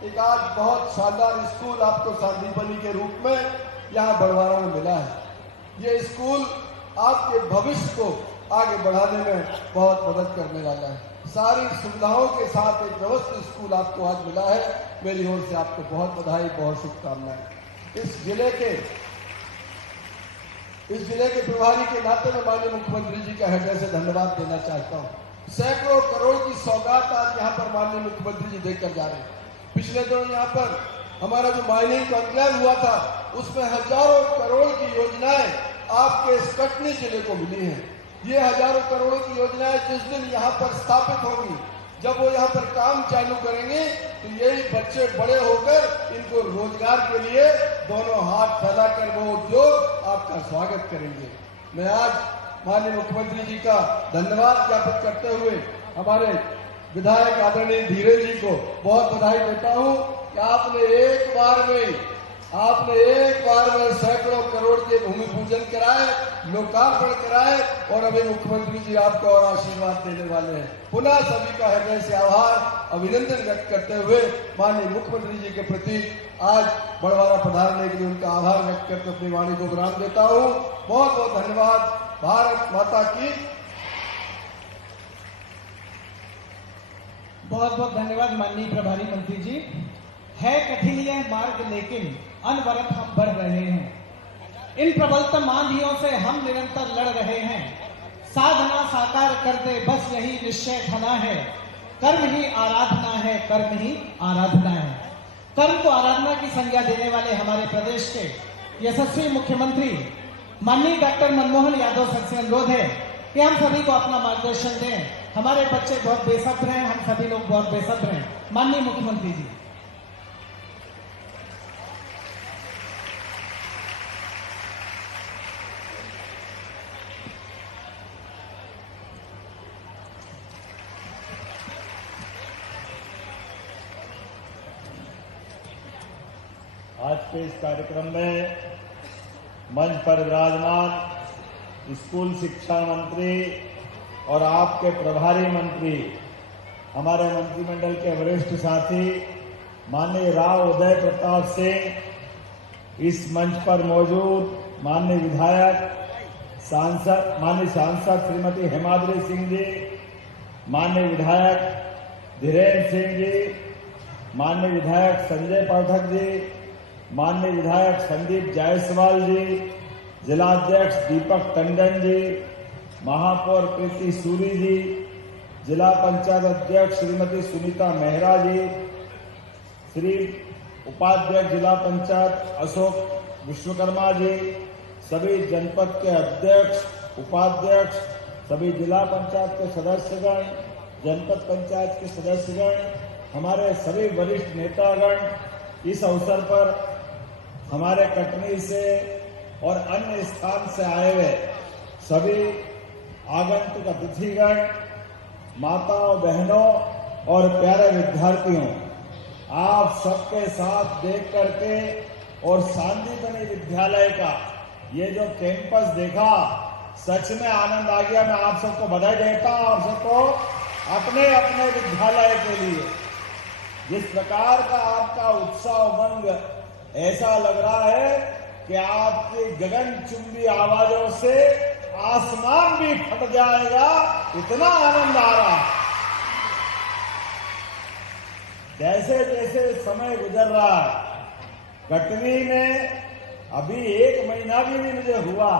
एक आज बहुत शानदार स्कूल आपको सांदीपनी के रूप में यहाँ बड़वारा में मिला है। ये स्कूल आपके भविष्य को आगे बढ़ाने में बहुत मदद करने वाला है। सारी सुविधाओं के साथ एक व्यवस्थित स्कूल आपको आज मिला है। मेरी ओर से आपको बहुत बधाई, बहुत शुभकामनाएं। इस जिले के प्रभारी के नाते में माननीय मुख्यमंत्री जी का हृदय से धन्यवाद देना चाहता हूं। सैकड़ों करोड़ की सौगात आज यहाँ पर माननीय मुख्यमंत्री जी देकर जा रहे हैं। पिछले दिनों यहाँ पर हमारा जो माइनिंग कॉन्क्लेव हुआ था उसमें हजारों करोड़ की योजनाएं आपके इस कटनी जिले को मिली हैं। ये हजारों करोड़ों की योजनाएं जिस दिन यहाँ पर स्थापित होंगी, जब वो यहाँ पर काम चालू करेंगे तो यही बच्चे बड़े होकर इनको रोजगार के लिए दोनों हाथ फैलाकर वो उद्योग आपका स्वागत करेंगे। मैं आज माननीय मुख्यमंत्री जी का धन्यवाद ज्ञापित करते हुए हमारे विधायक आदरणीय धीरज जी को बहुत बधाई देता हूं कि आपने एक बार में सैकड़ों करोड़ के भूमि पूजन कराए, लोकार्पण कराए और अभी मुख्यमंत्री जी आपको और आशीर्वाद देने वाले हैं। पुनः सभी का हृदय से आभार, अभिनंदन व्यक्त करते हुए माननीय मुख्यमंत्री जी के प्रति आज बड़वारा पधारने के लिए उनका आभार व्यक्त करके अपनी वाणी को विराम देता हूँ। बहुत बहुत धन्यवाद। भारत माता की। बहुत बहुत धन्यवाद माननीय प्रभारी मंत्री जी। है कठिन यह मार्ग लेकिन अनवरत हम बढ़ रहे हैं। इन प्रबलतम आंधियों से हम निरंतर लड़ रहे हैं। साधना साकार कर दे बस यही निश्चय ठाना है। कर्म ही आराधना है, कर्म ही आराधना है। कर्म को आराधना की संज्ञा देने वाले हमारे प्रदेश के यशस्वी मुख्यमंत्री माननीय डॉक्टर मनमोहन यादव सर से अनुरोध है कि हम सभी को अपना मार्गदर्शन दें। हमारे बच्चे बहुत बेसब्र हैं, हम सभी लोग बहुत बेसब्र हैं। माननीय मुख्यमंत्री जी। आज के इस कार्यक्रम में मंच पर विराजमान स्कूल शिक्षा मंत्री और आपके प्रभारी मंत्री, हमारे मंत्रिमंडल के वरिष्ठ साथी माननीय राव उदय प्रताप सिंह, इस मंच पर मौजूद माननीय विधायक माननीय सांसद श्रीमती हिमाद्री सिंह जी, माननीय विधायक धीरेन्द्र सिंह जी, माननीय विधायक संजय पाठक जी, माननीय विधायक संदीप जायसवाल जी, जिलाध्यक्ष दीपक टंडन जी, महापौर प्रीति सूरी जी, जिला पंचायत अध्यक्ष श्रीमती सुनीता मेहरा जी, श्री उपाध्यक्ष जिला पंचायत अशोक विश्वकर्मा जी, सभी जनपद के अध्यक्ष, उपाध्यक्ष, सभी जिला पंचायत के सदस्यगण, जनपद पंचायत के सदस्यगण, हमारे सभी वरिष्ठ नेतागण, इस अवसर पर हमारे कटनी से और अन्य स्थान से आए हुए सभी आगंतुक अतिथिगण, माताओं, बहनों और प्यारे विद्यार्थियों, आप सबके साथ देख करके और सांदीपनि विद्यालय का ये जो कैंपस देखा, सच में आनंद आ गया। मैं आप सबको बधाई देता हूं, आप सबको अपने अपने विद्यालय के लिए। जिस प्रकार का आपका उत्साह उमंग ऐसा लग रहा है कि आपकी गगनचुंबी आवाजों से आसमान भी फट जाएगा, इतना आनंद आ रहा है। जैसे जैसे समय गुजर रहा है, कटनी में अभी 1 महीना भी नहीं मुझे हुआ,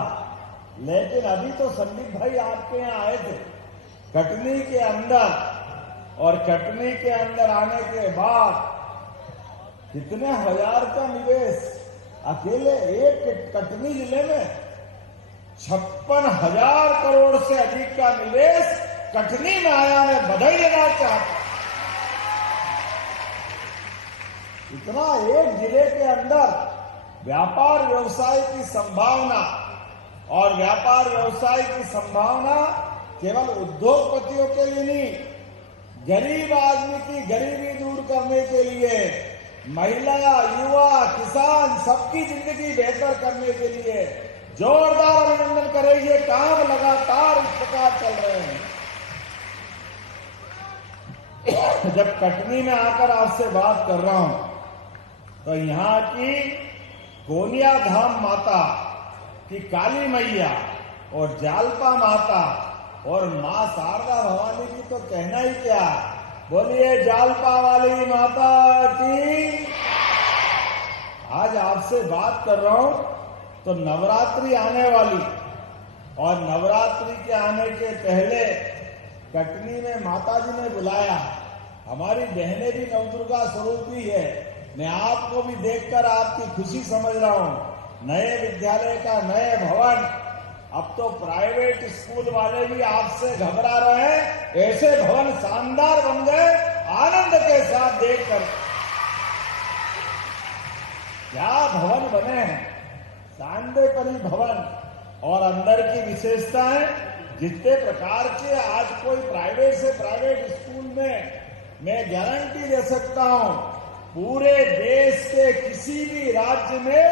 लेकिन अभी तो संदीप भाई आपके यहाँ आए थे कटनी के अंदर, और कटनी के अंदर आने के बाद कितने हजार का निवेश अकेले एक कटनी जिले में 56,000 करोड़ से अधिक का निवेश कटनी में आया। मैं बधाई देना चाहता हूं। इतना एक जिले के अंदर व्यापार व्यवसाय की संभावना, और व्यापार व्यवसाय की संभावना केवल उद्योगपतियों के लिए नहीं, गरीब आदमी की गरीबी दूर करने के लिए, महिला, युवा, किसान, सबकी जिंदगी बेहतर करने के लिए जोरदार अभिनंदन करें। ये काम लगातार इस प्रकार चल रहे हैं। जब कटनी में आकर आपसे बात कर रहा हूं, तो यहाँ की गोनिया धाम माता की काली मैया और जालपा माता और मां शारदा भवानी की तो कहना ही क्या। बोलिए जालपा वाली माता की। आज आपसे बात कर रहा हूं तो नवरात्रि आने वाली, और नवरात्रि के आने के पहले कटनी में माता जी ने बुलाया। हमारी बहनें भी नवदुर्गा स्वरूप ही है। मैं आपको भी देखकर आपकी खुशी समझ रहा हूं। नए विद्यालय का नए भवन, अब तो प्राइवेट स्कूल वाले भी आपसे घबरा रहे हैं। ऐसे भवन शानदार बन गए, आनंद के साथ देखकर। क्या भवन बने हैं, सांदेपनी भवन। और अंदर की विशेषताएं, जितने प्रकार के आज कोई प्राइवेट से प्राइवेट स्कूल में मैं गारंटी दे सकता हूं, पूरे देश के किसी भी राज्य में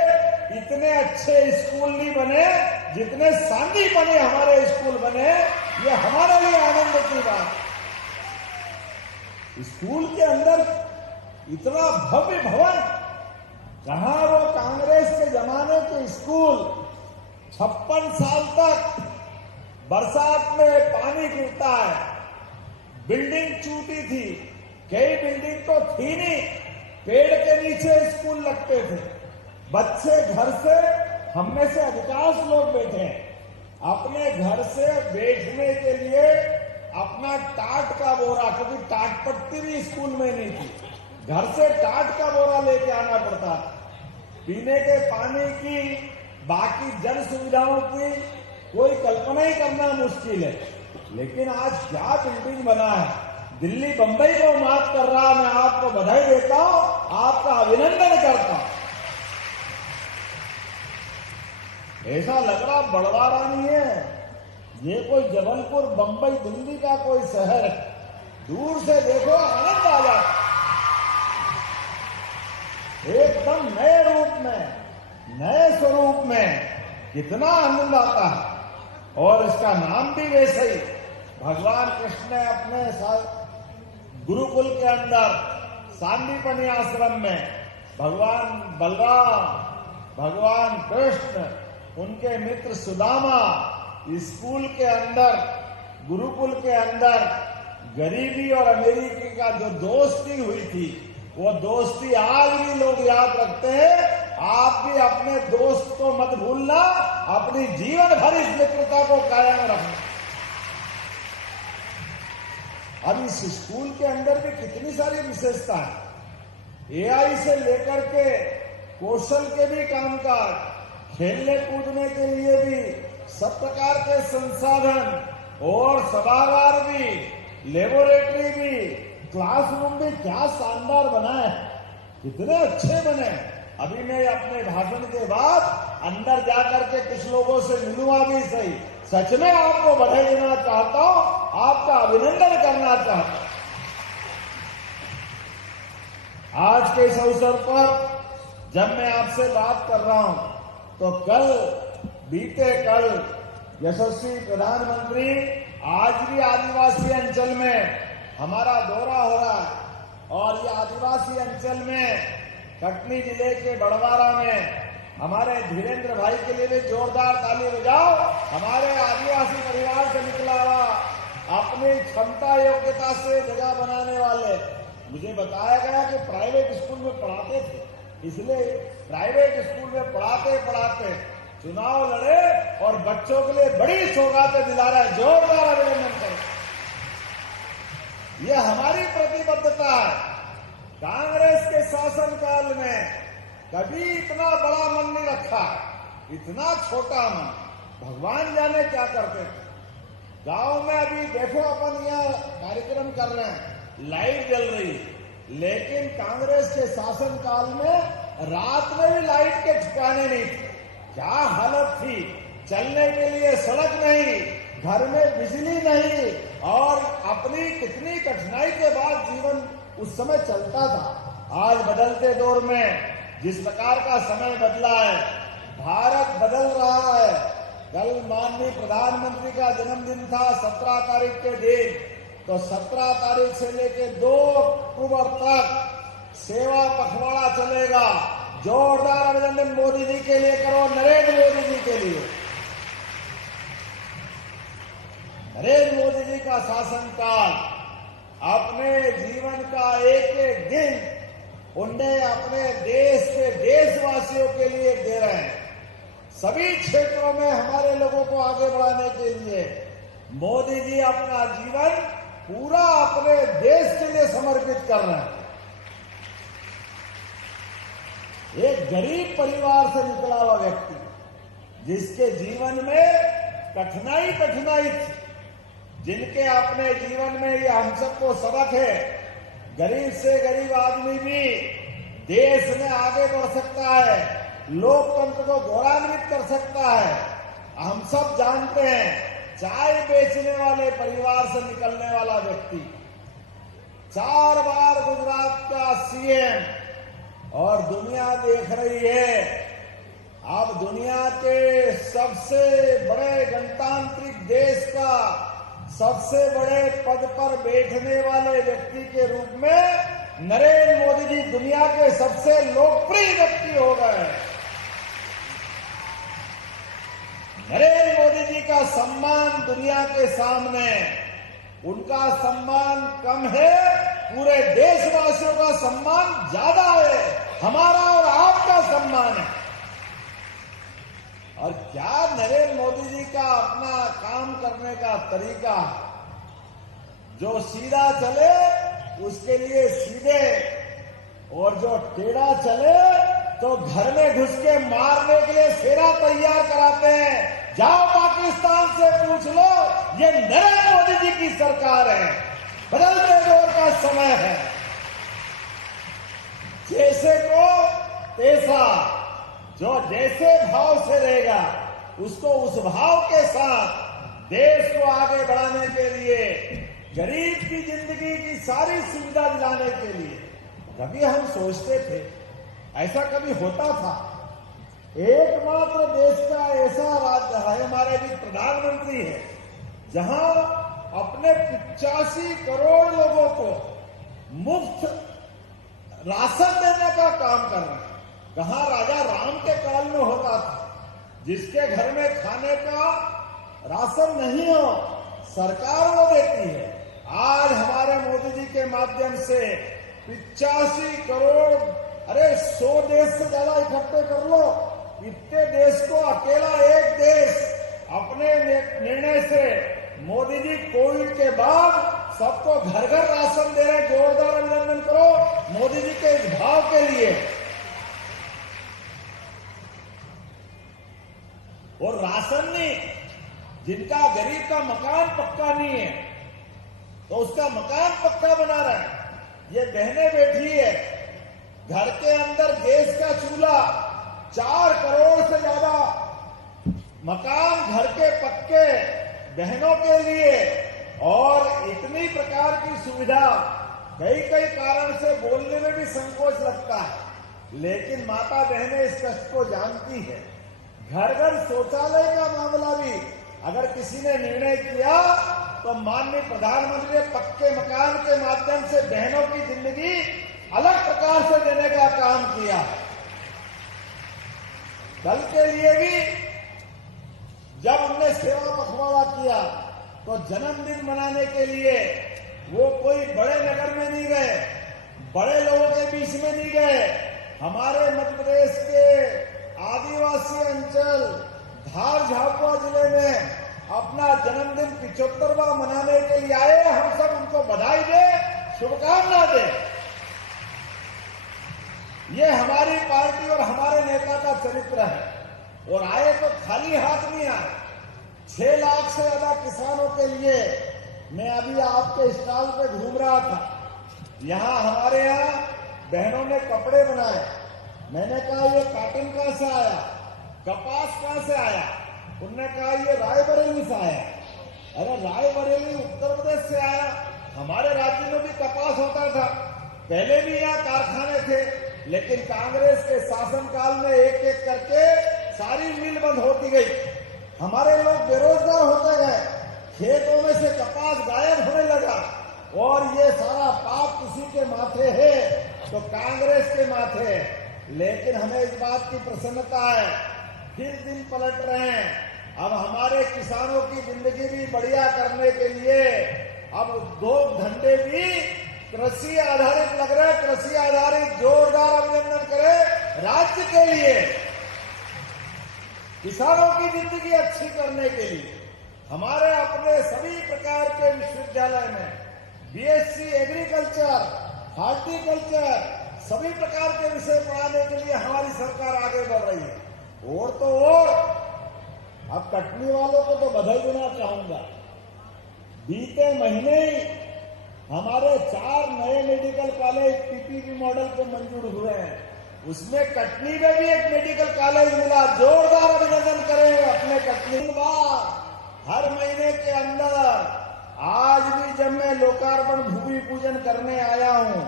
इतने अच्छे स्कूल नहीं बने जितने सांदीपनी हमारे स्कूल बने। ये हमारे लिए आनंद की बात। स्कूल के अंदर इतना भव्य भवन, जहां वो कांग्रेस के जमाने के स्कूल 56 साल तक बरसात में पानी गिरता है, बिल्डिंग टूटी थी, कई बिल्डिंग तो थी नहीं, पेड़ के नीचे स्कूल लगते थे। बच्चे घर से, हम में से अधिकांश लोग बैठे हैं, अपने घर से बैठने के लिए अपना टाट का बोरा, क्योंकि टाट पट्टी भी स्कूल में नहीं थी, घर से टाट का बोरा लेके आना पड़ता था। पीने के पानी की, बाकी जन सुविधाओं की कोई कल्पना ही करना मुश्किल है। लेकिन आज क्या बिल्डिंग बना है, दिल्ली बंबई को मात कर रहा। मैं आपको बधाई देता हूं, आपका अभिनंदन करता हूं। ऐसा लग रहा बड़वारा नहीं है, ये कोई जबलपुर, बंबई, दिल्ली का कोई शहर है। दूर से देखो, आनंद आ जाता, एकदम नए रूप में, नए स्वरूप में, कितना आनंद आता है। और इसका नाम भी वैसे ही, भगवान कृष्ण ने अपने साथ गुरुकुल के अंदर सांदीपनी आश्रम में भगवान बलराम, भगवान कृष्ण, उनके मित्र सुदामा, स्कूल के अंदर, गुरुकुल के अंदर गरीबी और अमीरी का जो दोस्ती हुई थी, वो दोस्ती आज भी लोग याद रखते हैं। आप भी अपने दोस्त को मत भूलना, अपनी जीवन भर इस मित्रता को कायम रखना। अब इस स्कूल के अंदर भी कितनी सारी विशेषता है। एआई से लेकर के कौशल के भी कामकाज, खेलने कूदने के लिए भी सब प्रकार के संसाधन और सभागार भी, लेबोरेटरी भी, क्लासरूम भी क्या शानदार बना है, कितने अच्छे बने। अभी मैं अपने भाषण के बाद अंदर जाकर के कुछ लोगों से मिलूंगा भी सही। सच में आपको बधाई देना चाहता हूं, आपका अभिनंदन करना चाहता हूं। आज के इस अवसर पर जब मैं आपसे बात कर रहा हूं तो बीते कल यशस्वी प्रधानमंत्री आज भी आदिवासी अंचल में हमारा दौरा हो रहा है और ये आदिवासी अंचल में कटनी जिले के बड़वारा में हमारे धीरेन्द्र भाई के लिए भी जोरदार ताली बजाओ। हमारे आदिवासी परिवार से निकला हुआ, अपनी क्षमता योग्यता से जगह बनाने वाले। मुझे बताया गया कि प्राइवेट स्कूल में पढ़ाते थे, इसलिए प्राइवेट स्कूल में पढ़ाते पढ़ाते चुनाव लड़े और बच्चों के लिए बड़ी सौगातें दिला रहा है। जोरदार अभिनंदन करें। यह हमारी प्रतिबद्धता है। कांग्रेस के शासनकाल में कभी इतना बड़ा मन नहीं रखा, इतना छोटा मन। भगवान जाने क्या करते थे। गांव में अभी देखो अपन यहाँ कार्यक्रम कर रहे हैं, लाइट जल रही है, लेकिन कांग्रेस के शासनकाल में रात में भी लाइट के ठिकाने नहीं थे। क्या हालत थी, चलने के लिए सड़क नहीं, घर में बिजली नहीं, और अपनी कितनी कठिनाई के बाद जीवन उस समय चलता था। आज बदलते दौर में जिस प्रकार का समय बदला है, भारत बदल रहा है। कल माननीय प्रधानमंत्री का जन्मदिन था 17 तारीख के दिन, तो 17 तारीख से लेकर 2 अक्टूबर तक सेवा पखवाड़ा चलेगा। जोरदार अभिनंदन मोदी जी के लिए करो, नरेंद्र मोदी जी के लिए। नरेंद्र मोदी जी का शासनकाल अपने जीवन का एक एक दिन उन्हें अपने देश के देशवासियों के लिए दे रहे हैं। सभी क्षेत्रों में हमारे लोगों को आगे बढ़ाने के लिए मोदी जी अपना जीवन पूरा अपने देश के लिए समर्पित कर रहे हैं। एक गरीब परिवार से निकला हुआ व्यक्ति, जिसके जीवन में कठिनाई थी, जिनके अपने जीवन में ये हम सबको सबक है। गरीब से गरीब आदमी भी देश में आगे बढ़ सकता है, लोकतंत्र को गौरवान्वित कर सकता है। हम सब जानते हैं, चाय बेचने वाले परिवार से निकलने वाला व्यक्ति 4 बार गुजरात का सीएम, और दुनिया देख रही है। अब दुनिया के सबसे बड़े गणतांत्रिक देश का सबसे बड़े पद पर बैठने वाले व्यक्ति के रूप में नरेंद्र मोदी जी दुनिया के सबसे लोकप्रिय व्यक्ति हो गए। नरेंद्र मोदी जी का सम्मान दुनिया के सामने, उनका सम्मान कम है, पूरे देशवासियों का सम्मान ज्यादा है। हमारा और आपका सम्मान है। और क्या नरेंद्र मोदी जी का अपना काम करने का तरीका, जो सीधा चले उसके लिए सीधे, और जो टेढ़ा चले तो घर में घुस के मारने के लिए सेना तैयार कराते हैं। जाओ पाकिस्तान से पूछ लो, ये नरेंद्र मोदी जी की सरकार है। बदलते दौर का समय है। जैसे को तैसा, जो जैसे भाव से रहेगा उसको उस भाव के साथ देश को आगे बढ़ाने के लिए, गरीब की जिंदगी की सारी सुविधा दिलाने के लिए। कभी हम सोचते थे ऐसा कभी होता था? एकमात्र देश का ऐसा राज्य है, हमारे भी प्रधानमंत्री है, जहां अपने 85 करोड़ लोगों को मुफ्त राशन देने का काम कर रहे हैं। कहा राजा राम के काल में होता था, जिसके घर में खाने का राशन नहीं हो सरकार वो देती है। आज हमारे मोदी जी के माध्यम से 85 करोड़, अरे 100 देश से ज्यादा इकट्ठे कर लो, इतने देश को अकेला एक देश अपने निर्णय से मोदी जी कोविड के बाद सबको घर घर राशन दे रहे हैं। जोरदार अभिनंदन करो मोदी जी के इस भाव के लिए। और राशन नहीं, जिनका गरीब का मकान पक्का नहीं है तो उसका मकान पक्का बना रहे हैं। ये बहनें बैठी है, घर के अंदर गैस का चूल्हा, 4 करोड़ से ज्यादा मकान घर के पक्के बहनों के लिए, और इतनी प्रकार की सुविधा। कई कई कारण से बोलने में भी संकोच लगता है, लेकिन माता बहनें इस कष्ट को जानती है। घर घर शौचालय का मामला भी अगर किसी ने निर्णय किया तो माननीय प्रधानमंत्री ने पक्के मकान के माध्यम से बहनों की जिंदगी अलग प्रकार से देने का काम किया। कल के लिए भी जब हमने सेवा पखवाड़ा किया तो जन्मदिन मनाने के लिए वो कोई बड़े नगर में नहीं गए, बड़े लोगों के बीच में नहीं गए। हमारे मध्य प्रदेश के आदिवासी अंचल धार झाबुआ जिले में अपना जन्मदिन 75वां मनाने के लिए आए। हम सब उनको बधाई दे, शुभकामना दे। ये हमारी पार्टी और हमारे नेता का चरित्र है। और आए तो खाली हाथ नहीं आए। 6 लाख से ज्यादा किसानों के लिए मैं अभी आपके स्टॉल पे घूम रहा था। यहाँ हमारे यहाँ बहनों ने कपड़े बनाए। मैंने कहा ये कॉटन कहां से आया, कपास कहां से आया? उन्होंने कहा ये रायबरेली से आया। अरे रायबरेली उत्तर प्रदेश से आया? हमारे राज्य में भी कपास होता था, पहले भी यहाँ कारखाने थे, लेकिन कांग्रेस के शासनकाल में एक एक करके सारी मिल बंद होती गई। हमारे लोग बेरोजगार होते गए, खेतों में से कपास गायब होने लगा। और ये सारा पाप किसी के माथे है तो कांग्रेस के माथे है। लेकिन हमें इस बात की प्रसन्नता है, फिर दिन पलट रहे हैं। अब हमारे किसानों की जिंदगी भी बढ़िया करने के लिए अब उद्योग धंधे भी कृषि आधारित लग रहे हैं। कृषि आधारित जोरदार अभिनंदन करें राज्य के लिए, किसानों की जिंदगी अच्छी करने के लिए। हमारे अपने सभी प्रकार के विश्वविद्यालय में बीएससी एग्रीकल्चर, हॉर्टिकल्चर, सभी प्रकार के विषय पढ़ाने के लिए हमारी सरकार आगे बढ़ रही है। और तो और अब कटनी वालों को तो बधाई देना चाहूंगा। बीते महीने ही हमारे 4 नए मेडिकल कॉलेज पीपीपी मॉडल के मंजूर हुए हैं। उसमें कटनी में भी एक मेडिकल कॉलेज मिला। जोरदार अभिनंदन करें अपने कटनी। हर महीने के अंदर आज भी जब मैं लोकार्पण भूमि पूजन करने आया हूं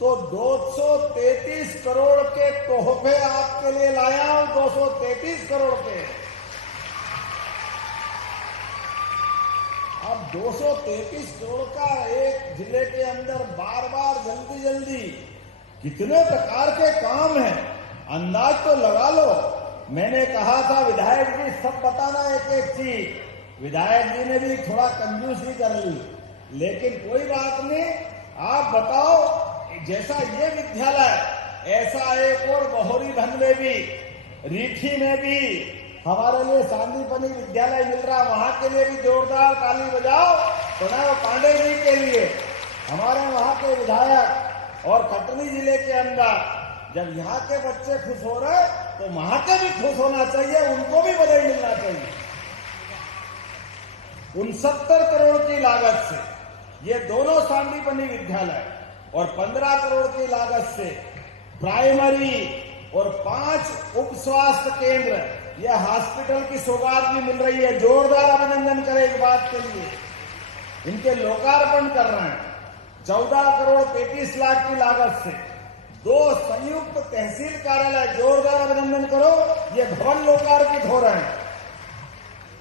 तो 233 करोड़ के तोहफे आपके लिए लाया हूं। 233 करोड़ के। अब 233 करोड़ का एक जिले के अंदर बार बार जल्दी जल्दी कितने प्रकार के काम हैं, अंदाज तो लगा लो। मैंने कहा था विधायक जी सब बताना एक एक चीज। विधायक जी ने भी थोड़ा कंजूसी कर ली, लेकिन कोई बात नहीं, आप बताओ। जैसा ये विद्यालय, ऐसा एक और बहोरी धन में भी, रीठी में भी हमारे लिए सांदीपनी विद्यालय मिल रहा। वहां के लिए भी जोरदार ताली बजाओ प्रणव पांडे जी के लिए, हमारे वहां के विधायक। और कटनी जिले के अंदर जब यहाँ के बच्चे खुश हो रहे तो वहां के भी खुश होना चाहिए, उनको भी बधाई मिलना चाहिए। 69 करोड़ की लागत से ये दोनों सांदीपनी विद्यालय और 15 करोड़ की लागत से प्राइमरी और 5 उप स्वास्थ्य केंद्र, यह हॉस्पिटल की सौगात भी मिल रही है। जोरदार अभिनंदन करें इस बात के लिए। इनके लोकार्पण कर रहे हैं। 14 करोड़ 33 लाख की लागत से 2 संयुक्त तहसील कार्यालय, जोरदार अभिनंदन करो, ये भवन लोकार्पित हो रहे हैं।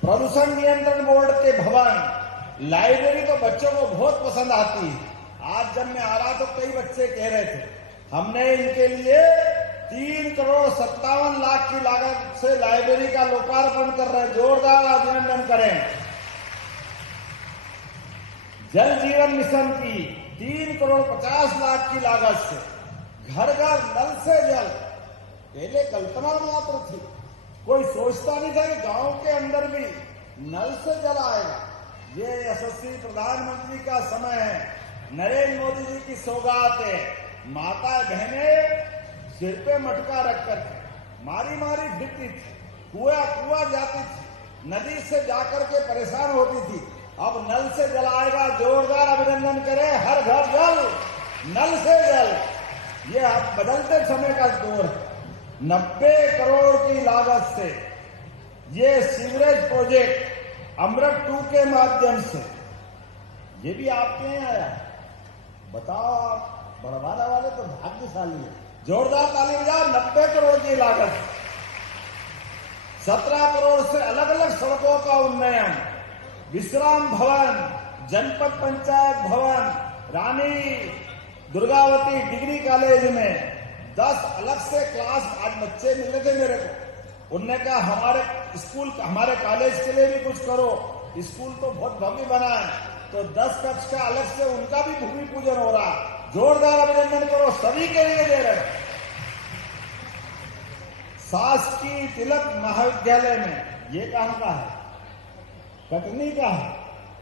प्रदूषण नियंत्रण बोर्ड के भवन, लाइब्रेरी तो बच्चों को बहुत पसंद आती है। आज जब मैं आ रहा तो कई बच्चे कह रहे थे हमने इनके लिए 3 करोड़ 57 लाख की लागत से लाइब्रेरी का लोकार्पण कर रहे हैं। जोरदार अभिनंदन करें। जल जीवन मिशन की 3 करोड़ 50 लाख की लागत से घर घर नल से जल, पहले कल्पना मात्र थी, कोई सोचता नहीं था कि गांव के अंदर भी नल से जल आएगा। ये यशस्वी प्रधानमंत्री का समय है, नरेंद्र मोदी जी की सौगात है। माता बहनें सिर पे मटका रख कर मारी मारी फिरती थी, कुआं जाती थी, नदी से जाकर के परेशान होती थी। अब नल से जल आएगा, जोरदार अभिनंदन करें। हर घर जल, नल से जल। ये अब बदलते समय का दौर है। 90 करोड़ की लागत से ये सीवरेज प्रोजेक्ट अमृत 2 के माध्यम से ये भी आपके यहाँ आया। बताओ, आप बड़वाला वाले तो भाग्यशाली है। जोरदार ताली बजाओ। 90 करोड़ की लागत, 17 करोड़ से अलग अलग सड़कों का उन्नयन, विश्राम भवन, जनपद पंचायत भवन, रानी दुर्गावती डिग्री कॉलेज में 10 अलग से क्लास। आज बच्चे मिले थे मेरे को, उनने कहा हमारे स्कूल, हमारे कॉलेज के लिए भी कुछ करो। स्कूल तो बहुत भव्य बना है, तो 10 कक्ष का अलग से उनका भी भूमि पूजन हो रहा। जोरदार अभिनंदन करो, सभी के लिए दे रहे। शासकीय तिलक महाविद्यालय में, ये कहां का है? कटनी का है।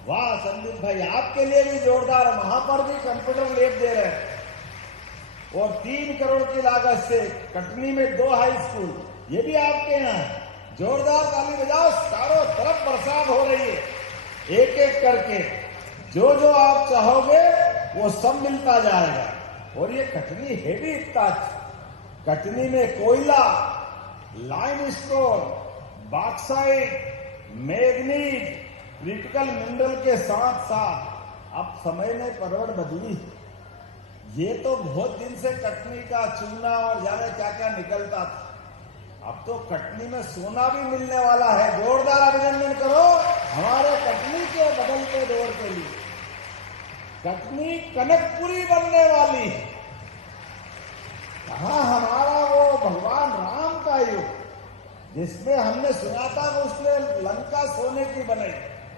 वाह संदीप भाई, आपके लिए भी जोरदार। वहां पर भी कंप्यूटर लैब दे रहे हैं। और 3 करोड़ की लागत से कटनी में 2 हाई स्कूल, ये भी आपके यहाँ है। जोरदार ताली बजाओ। चारों तरफ बरसात हो रही है, एक एक करके जो जो आप चाहोगे वो सब मिलता जाएगा। और ये कटनी है भी इतना अच्छा। कटनी में कोयला, limestone, bauxite, manganese, critical mineral के साथ साथ अब समय में परवड़ बदली। ये तो बहुत दिन से कटनी का चूना और जाने क्या क्या निकलता था, अब तो कटनी में सोना भी मिलने वाला है। जोरदार अभिनंदन करो हमारे कटनी के बदलते दौर के लिए। कटनी कनकपुरी बनने वाली है। कहाँ हमारा वो भगवान राम का युग, जिसमें हमने सुना था कि उसने लंका सोने की बनाई।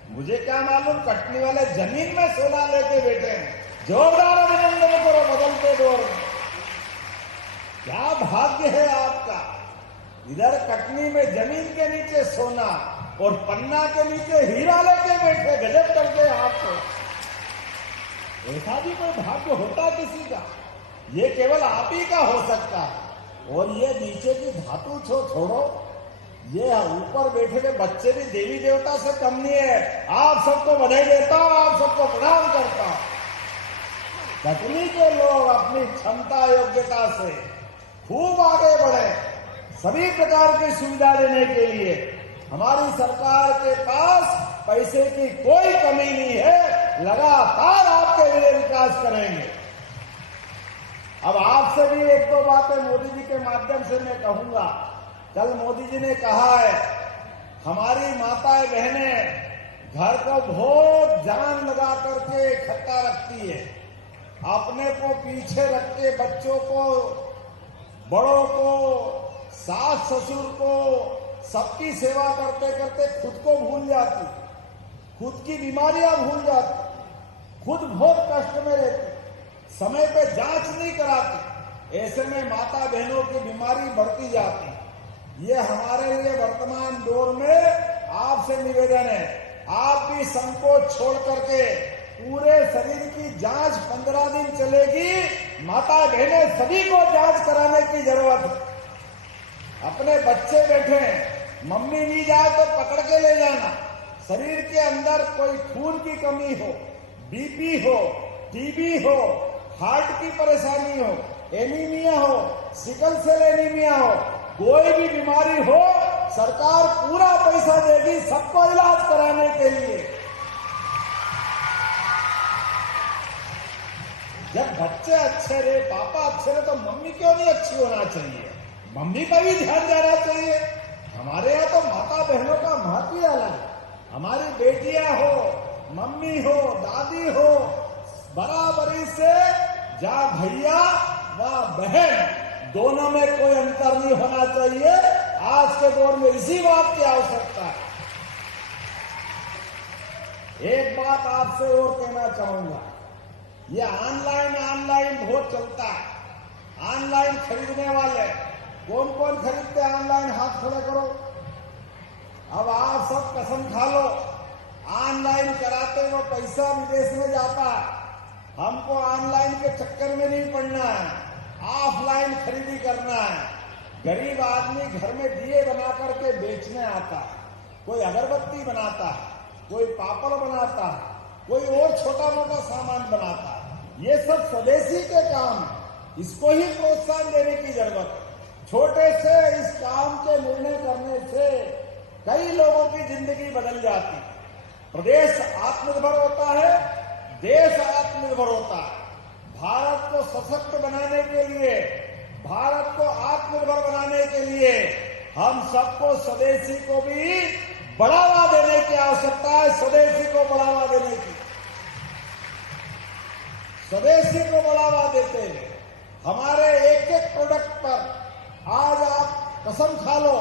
मुझे क्या मालूम, कटनी वाले जमीन में सोना लेके बैठे हैं। जोरदार अभिनंदन करो बदलते दौर में। क्या भाग्य है आपका। इधर कटनी में जमीन के नीचे सोना और पन्ना के नीचे हीरा लेके बैठे। गजब करके आपको। ऐसा भी कोई भाग्य होता किसी का? ये केवल आप ही का हो सकता है। और ये नीचे की धातु छोड़ो, ये ऊपर बैठे हुए बच्चे भी देवी देवता से कम नहीं है। आप सबको बधाई देता हूं, आप सबको प्रणाम करता हूं। कटनी के लोग अपनी क्षमता योग्यता से खूब आगे बढ़े। सभी प्रकार की सुविधा देने के लिए हमारी सरकार के पास पैसे की कोई कमी नहीं है। लगातार आपके लिए विकास करेंगे। अब आपसे भी 1-2 बातें मोदी जी के माध्यम से मैं कहूंगा। कल मोदी जी ने कहा है, हमारी माताएं बहनें घर को बहुत जान लगा करके इकट्ठा रखती है। अपने को पीछे रख के बच्चों को, बड़ों को, सास ससुर को, सबकी सेवा करते करते खुद को भूल जाती, खुद की बीमारियां भूल जाती, खुद बहुत कष्ट में रहती, समय पे जांच नहीं कराती। ऐसे में माता बहनों की बीमारी बढ़ती जाती। ये हमारे लिए वर्तमान दौर में आपसे निवेदन है, आप भी संकोच छोड़ करके पूरे शरीर की जांच 15 दिन चलेगी। माता बहनें सभी को जांच कराने की जरूरत है। अपने बच्चे बैठे हैं, मम्मी नहीं जाए तो पकड़ के ले जाना। शरीर के अंदर कोई खून की कमी हो, बीपी हो, टीबी हो, हार्ट की परेशानी हो, एनीमिया हो, सिकल सेल एनीमिया हो, कोई भी बीमारी हो, सरकार पूरा पैसा देगी सबको इलाज कराने के लिए। जब बच्चे अच्छे रहे, पापा अच्छे रहे, तो मम्मी क्यों नहीं अच्छी होना चाहिए? मम्मी का भी ध्यान जाना चाहिए। हमारे यहाँ तो माता बहनों का महत्व ही अलग है। हमारी बेटियां हो, मम्मी हो, दादी हो, बराबरी से जा भैया व बहन, दोनों में कोई अंतर नहीं होना चाहिए। आज के दौर में इसी बात की आवश्यकता है। एक बात आपसे और कहना चाहूंगा, ये ऑनलाइन बहुत चलता है। ऑनलाइन खरीदने वाले कौन कौन खरीदते ऑनलाइन? हाथ खड़े करो। अब आप सब कसम खा लो, ऑनलाइन कराते वो पैसा विदेश में जाता है। हमको ऑनलाइन के चक्कर में नहीं पड़ना है, ऑफलाइन खरीदी करना है। गरीब आदमी घर में दिए बना करके बेचने आता है, कोई अगरबत्ती बनाता है, कोई पापड़ बनाता है, कोई और छोटा मोटा सामान बनाता है। ये सब स्वदेशी के काम है, इसको ही प्रोत्साहन देने की जरूरत है। छोटे से इस काम के निर्णय करने से कई लोगों की जिंदगी बदल जाती है। प्रदेश आत्मनिर्भर होता है, देश आत्मनिर्भर होता है। भारत को सशक्त बनाने के लिए, भारत को आत्मनिर्भर बनाने के लिए हम सबको स्वदेशी को भी बढ़ावा देने की आवश्यकता है। स्वदेशी को बढ़ावा देने की, स्वदेशी को बढ़ावा देते हैं। हमारे एक एक प्रोडक्ट पर आज आप कसम खा लो,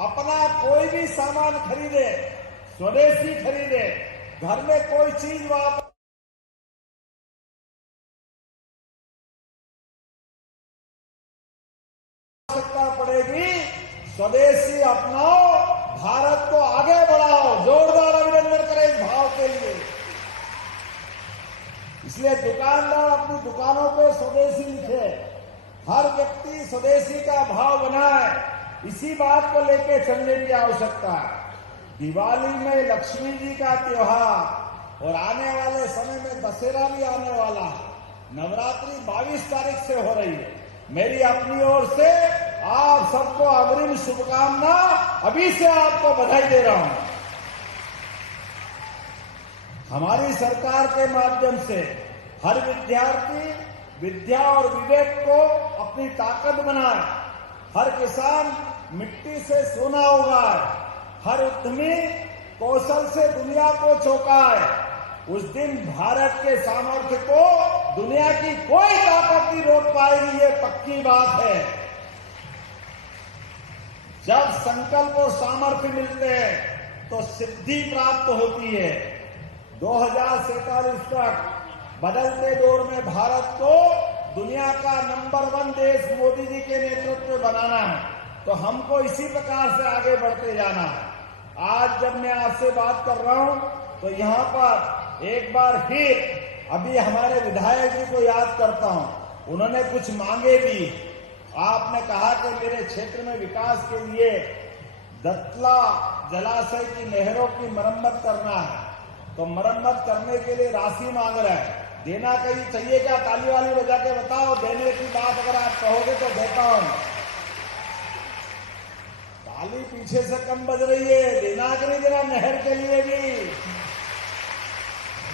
अपना कोई भी सामान खरीदे, स्वदेशी खरीदे, घर में कोई चीज वापस आवश्यकता पड़ेगी, स्वदेशी अपनाओ, भारत को आगे बढ़ाओ। जोरदार अभिनंदन करें इस भाव के लिए। इसलिए दुकानदार अपनी दुकानों पे स्वदेशी लिखे, हर व्यक्ति स्वदेशी का भाव बनाए। इसी बात को लेके चलने की आवश्यकता है। दिवाली में लक्ष्मी जी का त्योहार और आने वाले समय में दशहरा भी आने वाला है। नवरात्रि 22 तारीख से हो रही है। मेरी अपनी ओर से आप सबको अग्रिम शुभकामना, अभी से आपको बधाई दे रहा हूं। हमारी सरकार के माध्यम से हर विद्यार्थी विद्या और विवेक को अपनी ताकत बनाए, हर किसान मिट्टी से सोना उगाए, हर उद्यमी कौशल से दुनिया को चौंकाए। उस दिन भारत के सामर्थ्य को दुनिया की कोई ताकत नहीं रोक पाएगी, ये पक्की बात है। जब संकल्प और सामर्थ्य मिलते हैं तो सिद्धि प्राप्त होती है। 2047 तक बदलते दौर में भारत को दुनिया का नंबर 1 देश मोदी जी के नेतृत्व में बनाना है, तो हमको इसी प्रकार से आगे बढ़ते जाना है। आज जब मैं आपसे बात कर रहा हूं तो यहां पर एक बार फिर अभी हमारे विधायक जी को याद करता हूं। उन्होंने कुछ मांगे भी। आपने कहा कि मेरे क्षेत्र में विकास के लिए दत्ला जलाशय की नहरों की मरम्मत करना है, तो मरम्मत करने के लिए राशि मांग रहे हैं। देना कहीं चाहिए क्या? ताली वाली बजा के बताओ। देने की बात अगर आप कहोगे तो देता हूं। ताली पीछे से कम बज रही है। देना कि नहीं देना नहर के लिए भी?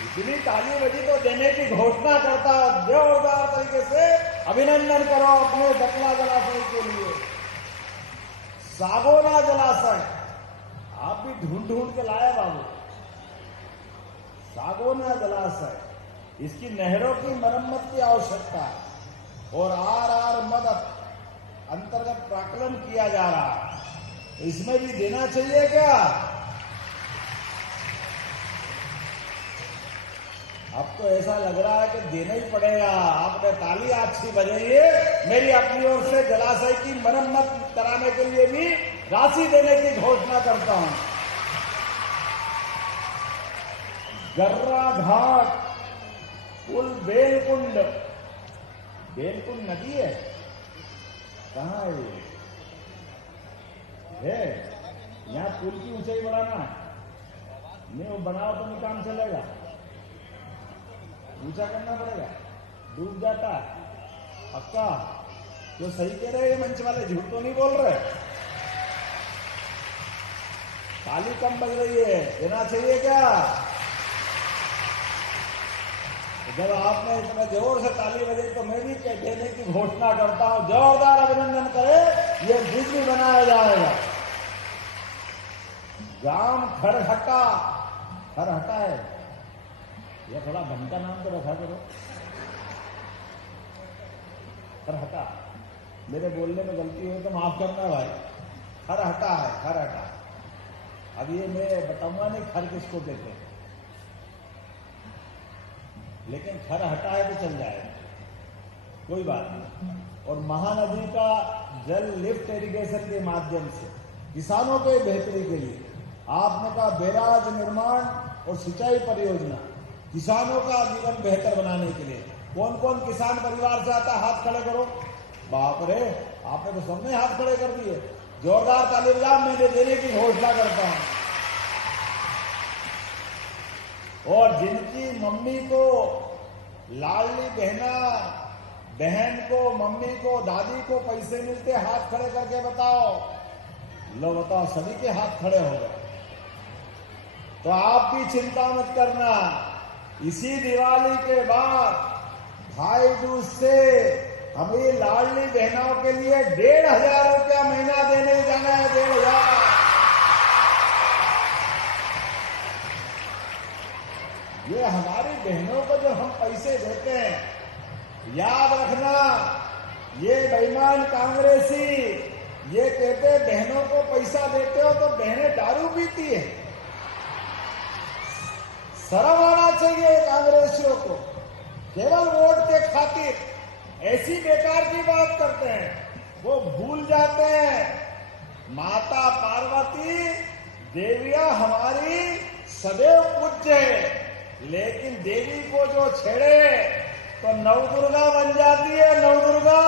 इतनी ताली बजी तो देने की घोषणा करता हूं। जोरदार तरीके से अभिनंदन करो अपने दत्ला जलाशय के लिए। सागोना जलाशय आप भी ढूंढ ढूंढ के लाए बाबू। सागोना जलाशय, इसकी नहरों की मरम्मत की आवश्यकता है और आर मदद अंतर्गत प्राकलन किया जा रहा है। इसमें भी देना चाहिए क्या? अब तो ऐसा लग रहा है कि देना ही पड़ेगा। आपने ताली अच्छी बजाइए। मेरी अपनी ओर से जलाशय की मरम्मत कराने के लिए भी राशि देने की घोषणा करता हूं। गर्रा घाट पुल बेलकुंड, बेलकुंड नदी है, कहाँ है ये? है यहाँ पुल की ऊंचाई बढ़ाना है। नहीं वो बनाओ तो नहीं काम चलेगा, ऊंचा करना पड़ेगा, डूब जाता है पक्का। जो सही कह रहे हैं मंच वाले, झूठ तो नहीं बोल रहे। ताली कम बज रही है, देना चाहिए क्या? जब आपने इतना जोर से ताली बजाई तो मैं भी देने की घोषणा करता हूं। जोरदार अभिनंदन करें। ये ब्रिज भी बनाया जाएगा। गांव खरहटा, खरहटा है, यह थोड़ा घंटा नाम तो रखा करो। खरहटा, मेरे बोलने में गलती हो तो माफ करना भाई। खरहटा है, खरहटा। अब ये मैं बताऊंगा नहीं खर किसको कहते हैं, लेकिन खरहटा है तो चल जाएगा, कोई बात नहीं। और महानदी का जल लिफ्ट इरिगेशन के माध्यम से किसानों के बेहतरी के लिए आपने कहा बैराज निर्माण और सिंचाई परियोजना किसानों का जीवन बेहतर बनाने के लिए। कौन कौन किसान परिवार से आता है, हाथ खड़े करो। बाप रे, आपने तो सबने हाथ खड़े कर दिए। जोरदार ताली बजाओ, मैं देने की घोषणा करता हूं। और जिनकी मम्मी को लाडली बहन को, मम्मी को, दादी को पैसे मिलते, हाथ खड़े करके बताओ। लो बताओ, सभी के हाथ खड़े हो गए। तो आप भी चिंता मत करना, इसी दिवाली के बाद भाई दूज से हमें लाडली बहनों के लिए 1,500 रुपया महीना देने जाना है। 1,500। ये हमारी बहनों को जो हम पैसे देते हैं, याद रखना, ये बेईमान कांग्रेसी ये कहते हैं बहनों को पैसा देते हो तो बहनें दारू पीती है। शर्म आना चाहिए कांग्रेसियों को, केवल वोट के खातिर ऐसी बेकार की बात करते हैं। वो भूल जाते हैं माता पार्वती देविया हमारी सदैव पूज्य है, लेकिन देवी को जो छेड़े तो नवदुर्गा बन जाती है। नवदुर्गा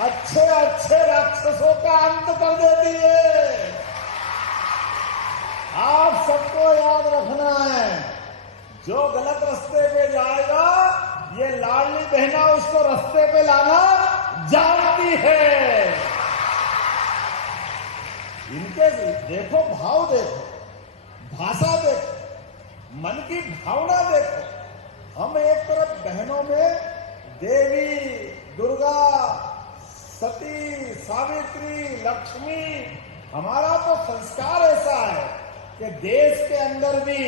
अच्छे अच्छे राक्षसों का अंत कर देती है। आप सबको याद रखना है, जो गलत रास्ते पे जाएगा ये लाडली बहना उसको रास्ते पे लाना जानती है। इनके देखो भाव, देखो भाषा, देखो मन की भावना देखो। हम एक तरफ बहनों में देवी, दुर्गा, सती, सावित्री, लक्ष्मी, हमारा तो संस्कार ऐसा है कि देश के अंदर भी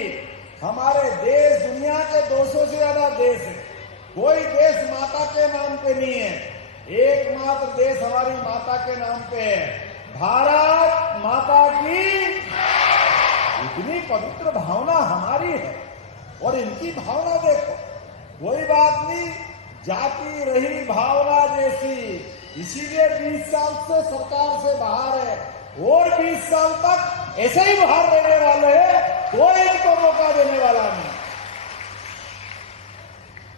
हमारे देश दुनिया के 200 से ज्यादा देश है, कोई देश माता के नाम पे नहीं है। एकमात्र देश हमारी माता के नाम पे है, भारत माता की। इतनी पवित्र भावना हमारी है और इनकी भावना देखो। कोई बात नहीं, जाती रही भावना जैसी, इसीलिए 20 साल से सरकार से बाहर है और 20 साल तक ऐसे ही बाहर रहने वाले हैं, कोई इनको मौका देने वाला नहीं।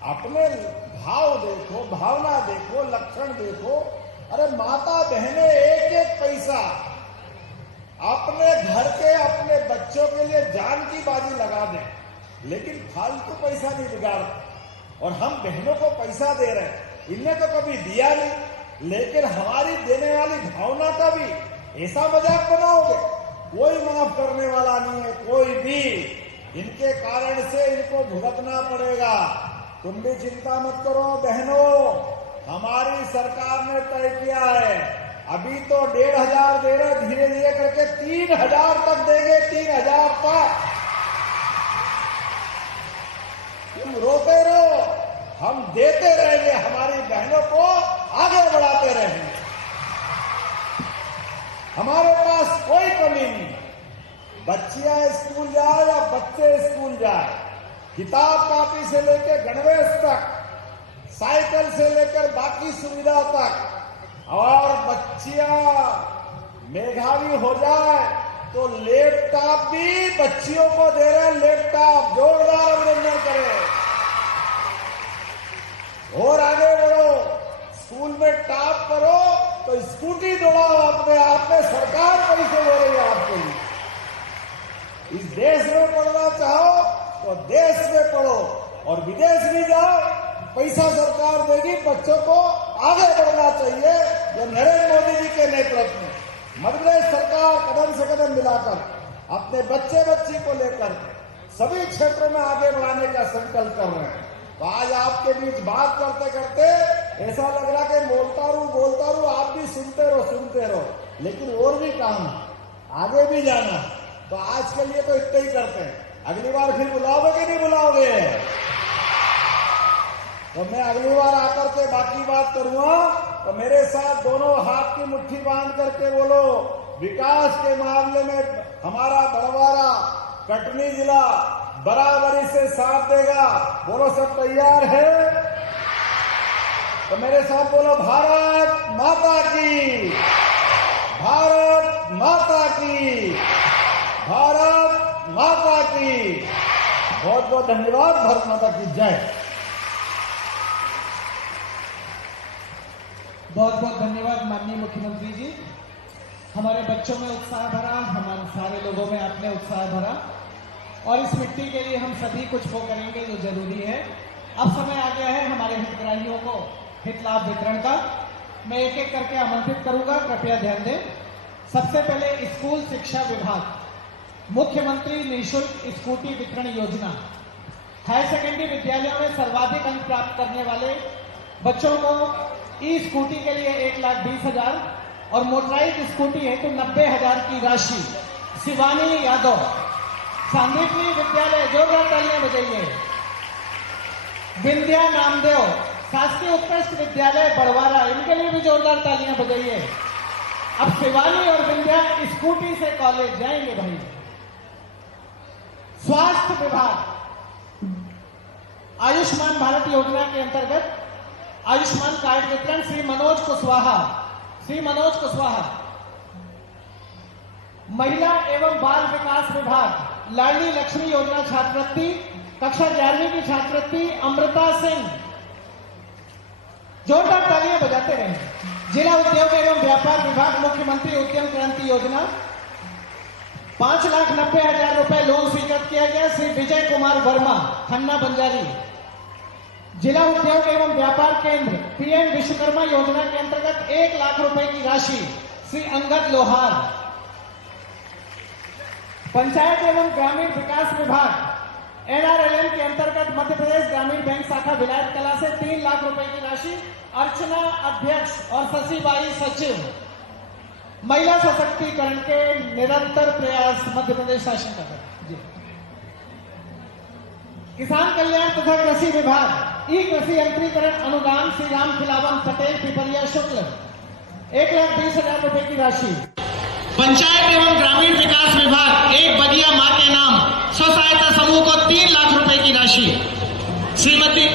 अपने भाव देखो, भावना देखो, लक्षण देखो। अरे माता बहने एक एक पैसा अपने घर के, अपने बच्चों के लिए जान की बाजी लगा दें, लेकिन फालतू पैसा नहीं बिगाड़ते। और हम बहनों को पैसा दे रहे हैं, इनने तो कभी दिया नहीं, लेकिन हमारी देने वाली भावना का भी ऐसा मजाक बनाओगे, कोई माफ करने वाला नहीं है, कोई भी। इनके कारण से इनको भुगतना पड़ेगा। तुम भी चिंता मत करो बहनों, हमारी सरकार ने तय किया है, अभी तो 1,500 दे रहे, धीरे धीरे करके 3,000 तक देंगे। 3,000 तक। तुम रोते रहो, हम देते रहेंगे, हमारी बहनों को आगे बढ़ाते रहेंगे। हमारे पास कोई कमी नहीं। बच्चियां स्कूल जाए या बच्चे स्कूल जाए, किताब कॉपी से लेकर गणवेश तक, साइकिल से लेकर बाकी सुविधा तक। और बच्चियां मेधावी हो जाए तो लैपटॉप भी बच्चियों को दे रहे हैं। लैपटॉप, जोरदार अभिनंदन करें। और आगे बढ़ो, स्कूल में टॉप करो तो स्कूटी दौड़ाओ अपने आप में, सरकार पैसे दे रही है आपके लिए। इस देश में पढ़ना चाहो तो देश में पढ़ो, और विदेश भी जाओ, पैसा सरकार देगी, बच्चों को आगे बढ़ना चाहिए। जो नरेंद्र मोदी जी के नेतृत्व में मध्य प्रदेश सरकार कदम से कदम मिलाकर अपने बच्चे बच्ची को लेकर सभी क्षेत्रों में आगे बढ़ाने का संकल्प कर रहे हैं। तो आज आपके बीच बात करते करते ऐसा लग रहा कि बोलता रहूं, आप भी सुनते रहो, लेकिन और भी काम है, आगे भी जाना है। तो आज के लिए तो इतना ही करते हैं। अगली बार फिर बुलाओगे कि नहीं बुलाओगे? तो मैं अगली बार आकर के बाकी बात करूंगा। तो मेरे साथ दोनों हाथ की मुट्ठी बांध करके बोलो, विकास के मामले में हमारा बड़वारा कटनी जिला बराबरी से साथ देगा। बोलो, सब तैयार है? तो मेरे साथ बोलो, भारत माता की, भारत माता की। की बहुत बहुत धन्यवाद। भारत माता की जय। बहुत बहुत धन्यवाद माननीय मुख्यमंत्री जी। हमारे बच्चों में उत्साह भरा, हमारे सारे लोगों में आपने उत्साह भरा, और इस मिट्टी के लिए हम सभी कुछ वो करेंगे जो जरूरी है। अब समय आ गया है हमारे हितग्राहियों को हित लाभ वितरण का। मैं एक एक करके आमंत्रित करूंगा, कृपया ध्यान दें। सबसे पहले स्कूल शिक्षा विभाग, मुख्यमंत्री निःशुल्क स्कूटी वितरण योजना। हायर सेकेंडरी विद्यालयों में सर्वाधिक अंक प्राप्त करने वाले बच्चों को ई स्कूटी के लिए 1,20,000 और मोटराइज स्कूटी है तो 90,000 की राशि। शिवानी यादव, सांदीपनी विद्यालय, जोरदार तालियां बजाइए। विंध्या नामदेव, शासकीय उत्कृष्ट विद्यालय बड़वारा, इनके लिए भी जोरदार तालियां बजाइए। अब शिवानी और विंध्या स्कूटी से कॉलेज जाएंगे भाई। स्वास्थ्य विभाग, आयुष्मान भारत योजना के अंतर्गत आयुष्मान कार्ड वितरण श्री मनोज कुशवाहा। श्री मनोज कुशवाहा। महिला एवं बाल विकास विभाग, लाडली लक्ष्मी योजना छात्रवृत्ति, कक्षा 11वीं की छात्रवृत्ति अमृता सिंह, जोरदार तालियां बजाते रहे। जिला उद्योग एवं व्यापार विभाग, मुख्यमंत्री उद्यम क्रांति योजना, 5,90,000 रुपए लोन स्वीकृत किया गया। श्री विजय कुमार वर्मा, खन्ना बंजारी। जिला उद्योग एवं व्यापार केंद्र, पीएम विश्वकर्मा योजना के अंतर्गत 1 लाख रुपए की राशि, श्री अंगद लोहार। पंचायत एवं ग्रामीण विकास विभाग, NRLM के अंतर्गत मध्य प्रदेश ग्रामीण बैंक शाखा विलायत कला से 3 लाख रुपए की राशि, अर्चना अध्यक्ष और शशिबाई सचिव। महिला सशक्तिकरण के निरंतर प्रयास मध्य प्रदेश शासन का जी। किसान कल्याण तथा कृषि विभाग, ई कृषि यंत्रीकरण अनुदान, श्री राम खिलावन पटेल पिपरिया शुक्ल, 1,20,000 रुपए की राशि। पंचायत एवं ग्रामीण विकास विभाग, एक बगिया मां के नाम स्व सहायता समूह को 3 लाख रुपए की राशि। श्रीमती